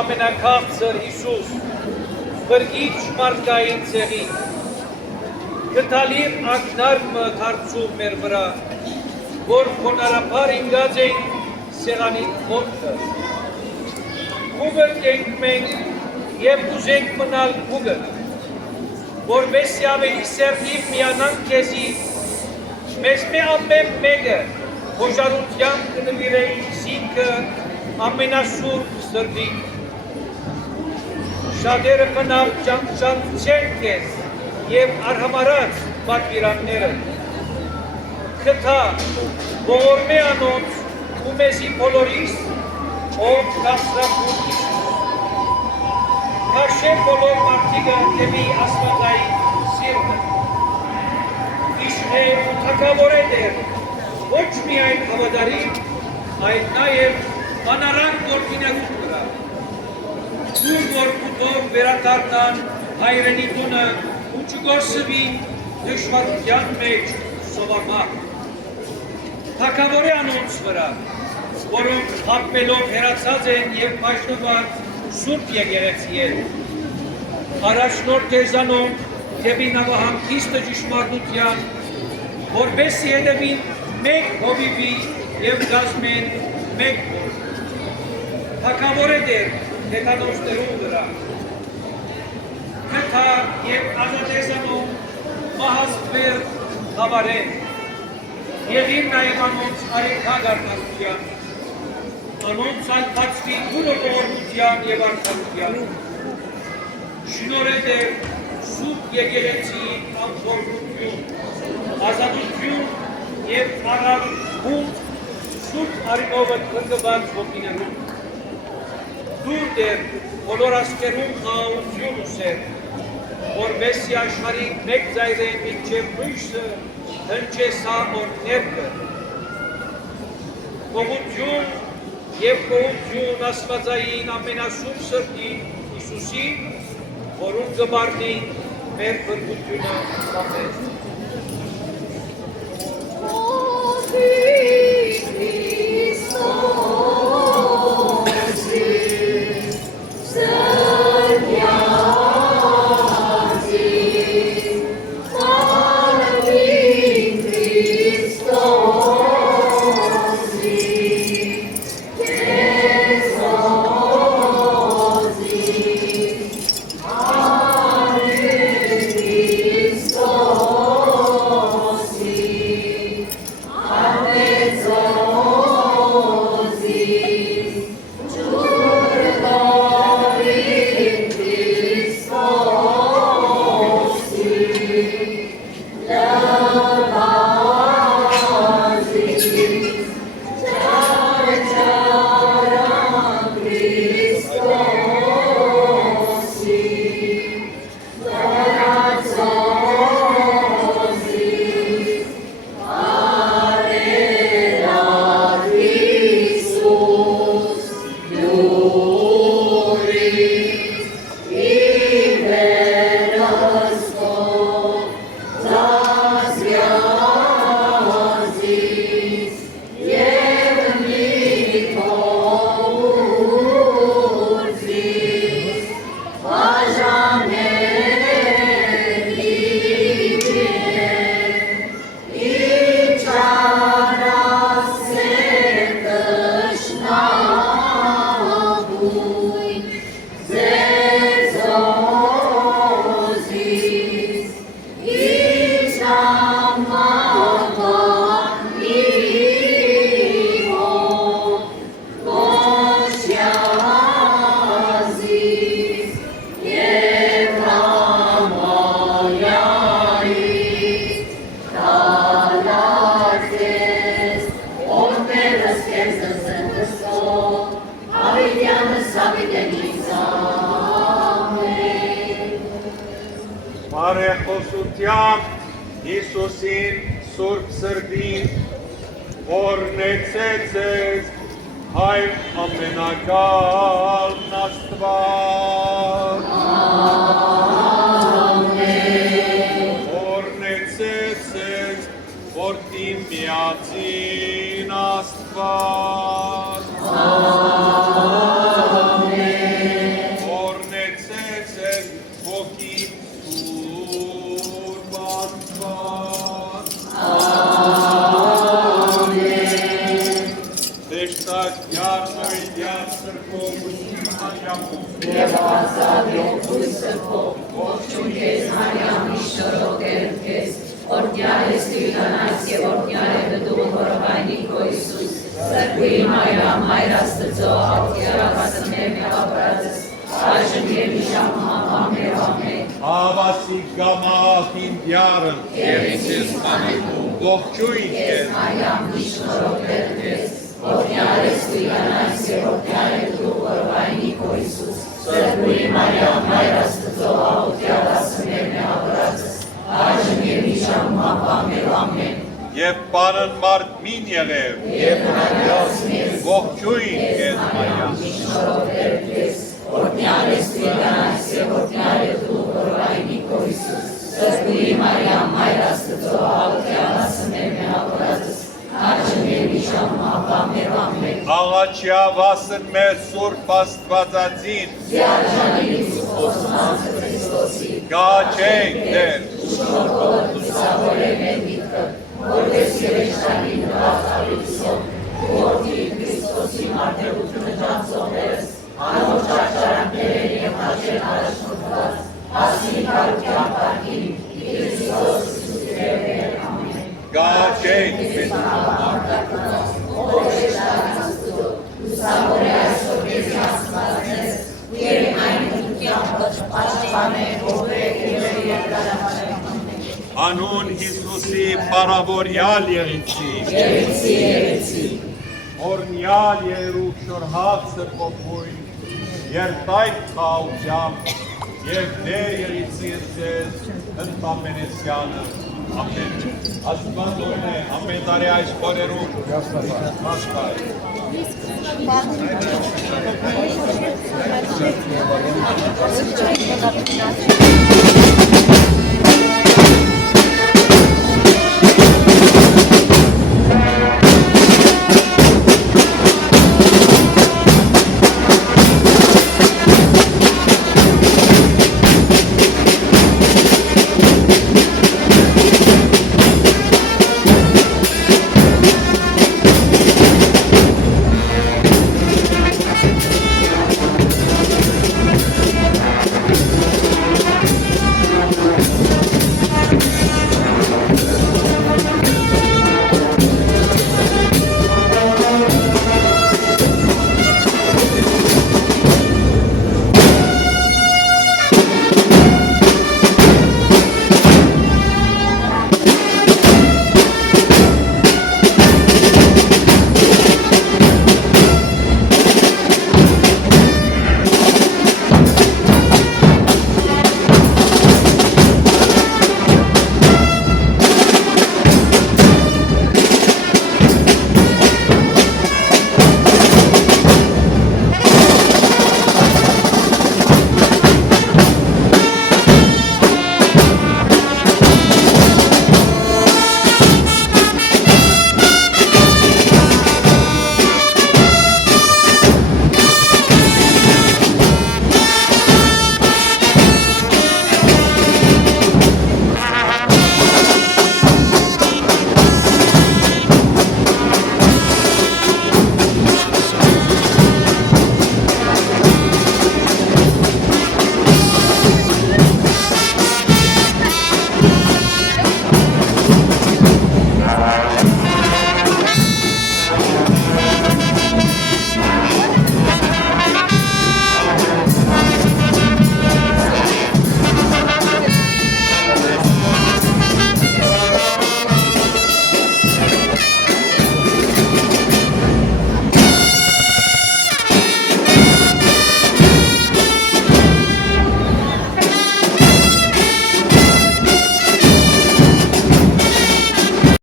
ամենակաղցր Հիսուս, բրգիչ մարդկային ցեղի, գտալիր ակնարմը թարցում մեր վրա, որ խոնարհաբար ինգած ենք սեղանի մոտքը։ Ուգր ենք մենք և ուզենք մնալ ուգր, որպեսզի ավելի սերտիվ միանանք քեզի, մեզ մի ամեն մեկը հոժարությամբ կնվիրենք սինքը ամենասուրբ սրտին։ Շատերը բնավ ճանչեն քեզ և արհամարած պատվիրանները։ Քթա ողորմե անոնց ու մեզի բոլորիս, ով կասրակում Հիսուս։ Քաշե բոլոր մարդիկը դեպի աստվածային սիրտը։ Իշխե ու թագավորե դեր, ոչ միայն հավատարիմ, այլ նաև անառակ գործիներուն վրա։ Դուր որ կուտով վերադառնան հայրենի տունը ու չգործվին դժվարության մեջ սովորմակ։ Թագավորե անոնց վրա, որոնք հապմելով հեռացած են և պաշտված սուրբ եկեղեցի են։ Առաջնորդ քեզանոնք դեպի նավահանգիստը ճշմարտության, որպեսզի հետևին մեկ հովիվի և գազմեն մեկ հոր։ Թագավորե դեր թեթանոսներուն վրա, քթա և ազատեզանոն մահասպեր խավարեն, և իր նաև անոնց արեքագարնարության, անոնց ալպացվի գուրը ողորմության և արդարության, շնորհե դեր սուրբ եկեղեցի ամփոփություն, ազատություն և առողջություն սուրբ արինովը քրկված ոգիներուն։ Դուր դեր բոլոր ասկերուն խաղաղություն ուսեր, որպեսզի աշխարհի մեկ ծայրեն մինչև լույսը հնչեսա օրներկը։ Գողություն և գողություն աստվածային ամենասուրբ սրտին Հիսուսի, որում կբարնի մեր փրկությունը ամեն։ Բարեխոսությամբ Հիսուսին սուրբ սրտին, օրնեցեց ես հայր ամենակալն Աստված։ Ամեն։ Օրնեցեց ես որդի միածին Աստված։ Ամեն։ Սուրբ Աստված։ Դեշտակ յարսր յարսր կողություն հաջապում։ Եվ ազատյող բույսը քո, ողջուն քեզ Մարիամ իշորոքեր քեզ, օրդյալ ես դու իրանայց և օրդյալ է դու հորովայնի քո Իսուս, սրբի Մարիամ Հայր Աստծո, աղթյարակասը մեր մեղավորածս, այժմ և իշամ համեր ամեն։ Հավասիկ գամախ իմ յարը, և ինձ անելու, ողջույն քեզ Մարիամ իշորոքեր քեզ, օրդյալ ես դու իրանայց և օրդյալ է դու հորովայնի քո Իսուս, սրբի Մարիամ Հայր Աստծո, աղթյարակասը մեր մեղավորածս, այժմ և իշամ համեր ամեն։ Եվ պանն մարդ մին եղև, Եվ հնագյոս մեզ, ողջույն քեզ Մարիամ։ իշորոքեր քեզ, օրդյալ ես դու իրանայց և օրդյալ է դու հորովայնի քո Իսուս, սրբի Մարիամ Հայր Աստծո, աղթյալասը մեր մեղավորածս, այժմ և իշամ համեր ամեն։ Աղաչյա վասն մեր Սուրբ Աստվածածին, Զիարժանից ու խոսնանցը Քրիստոսի, գաչենք դեր, շնորհով լուսավոր է մեր միտքը, որպես երեշտանի նվազալույսով, որդի Քրիստոսի մարտերությունը ճանցողներս, անոր ճարճարանքներեն և հաշեն առաջնորդված, հասնի կարության պարկին, Քրիստոս Իսուս Տերն ամեն։ գաչենք մեզ, Լուսավոր է այսօր քեզի Աստվածնես, ու երեմային դուքյան պաշտպաներ, ով է և երկարամաշեն։ անուն Հիսուսի պարավորյալ եղիցի, Երեցի, օրնյալ երուք շորհավ սրպոպույն, երտայք խաղությամբ, և դեր եղիցի ընձեզ ընտամենեսյանը, ամեն։ Աստված օրն է, ամեն տարի այս բորերում, Աստված։